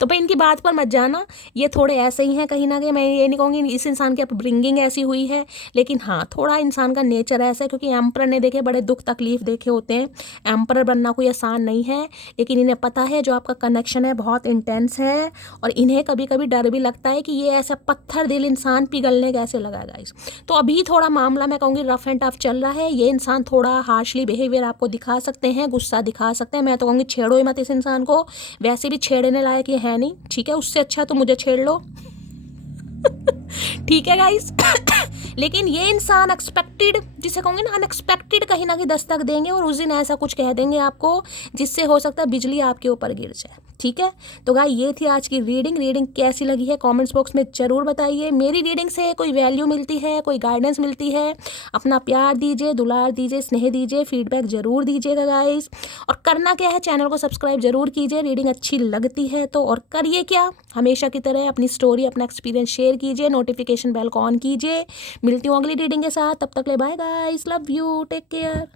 तो भाई इनकी बात पर मत जाना, ये थोड़े ऐसे ही हैं कहीं ना कहीं। मैं ये नहीं कहूँगी इस इंसान की अपब्रिंगिंग ऐसी हुई है, लेकिन हाँ थोड़ा इंसान का नेचर ऐसा है, क्योंकि एम्परर ने देखे बड़े दुख तकलीफ देखे होते हैं। एम्परर बनना कोई आसान नहीं है, लेकिन इन्हें पता है जो आपका कनेक्शन है बहुत इंटेंस है, और इन्हें कभी कभी डर भी लगता है कि ये ऐसा पत्थर दिल इंसान पिघलने कैसे लगा गाइस। तो अभी थोड़ा मामला मैं कहूँगी रफ एंड टफ चल रहा है। ये इंसान थोड़ा हार्शली बिहेवियर आपको दिखा सकते हैं, गुस्सा दिखा सकते हैं। मैं तो कहूँगी छेड़ो ही मत इस इंसान को, वैसे भी छेड़ने लायक ये है नहीं, ठीक है। उससे अच्छा तो मुझे छेड़ लो। ठीक है गाइस। लेकिन ये इंसान एक्सपेक्टेड, जिसे कहूँगे ना अनएक्सपेक्टेड, कहीं ना कहीं दस्तक देंगे और उस दिन ऐसा कुछ कह देंगे आपको जिससे हो सकता है बिजली आपके ऊपर गिर जाए, ठीक है। तो गाइस ये थी आज की रीडिंग कैसी लगी है कमेंट्स बॉक्स में ज़रूर बताइए। मेरी रीडिंग से कोई वैल्यू मिलती है, कोई गाइडेंस मिलती है, अपना प्यार दीजिए, दुलार दीजिए, स्नेह दीजिए, फीडबैक ज़रूर दीजिएगा गाइस। और करना क्या है, चैनल को सब्सक्राइब जरूर कीजिए रीडिंग अच्छी लगती है तो। और करिए क्या, हमेशा की तरह अपनी स्टोरी, अपना एक्सपीरियंस शेयर कीजिए, नोटिफिकेशन बेल को ऑन कीजिए। मिलती हूँ अगली रीडिंग के साथ, तब तक ले bye guys, love you, take care.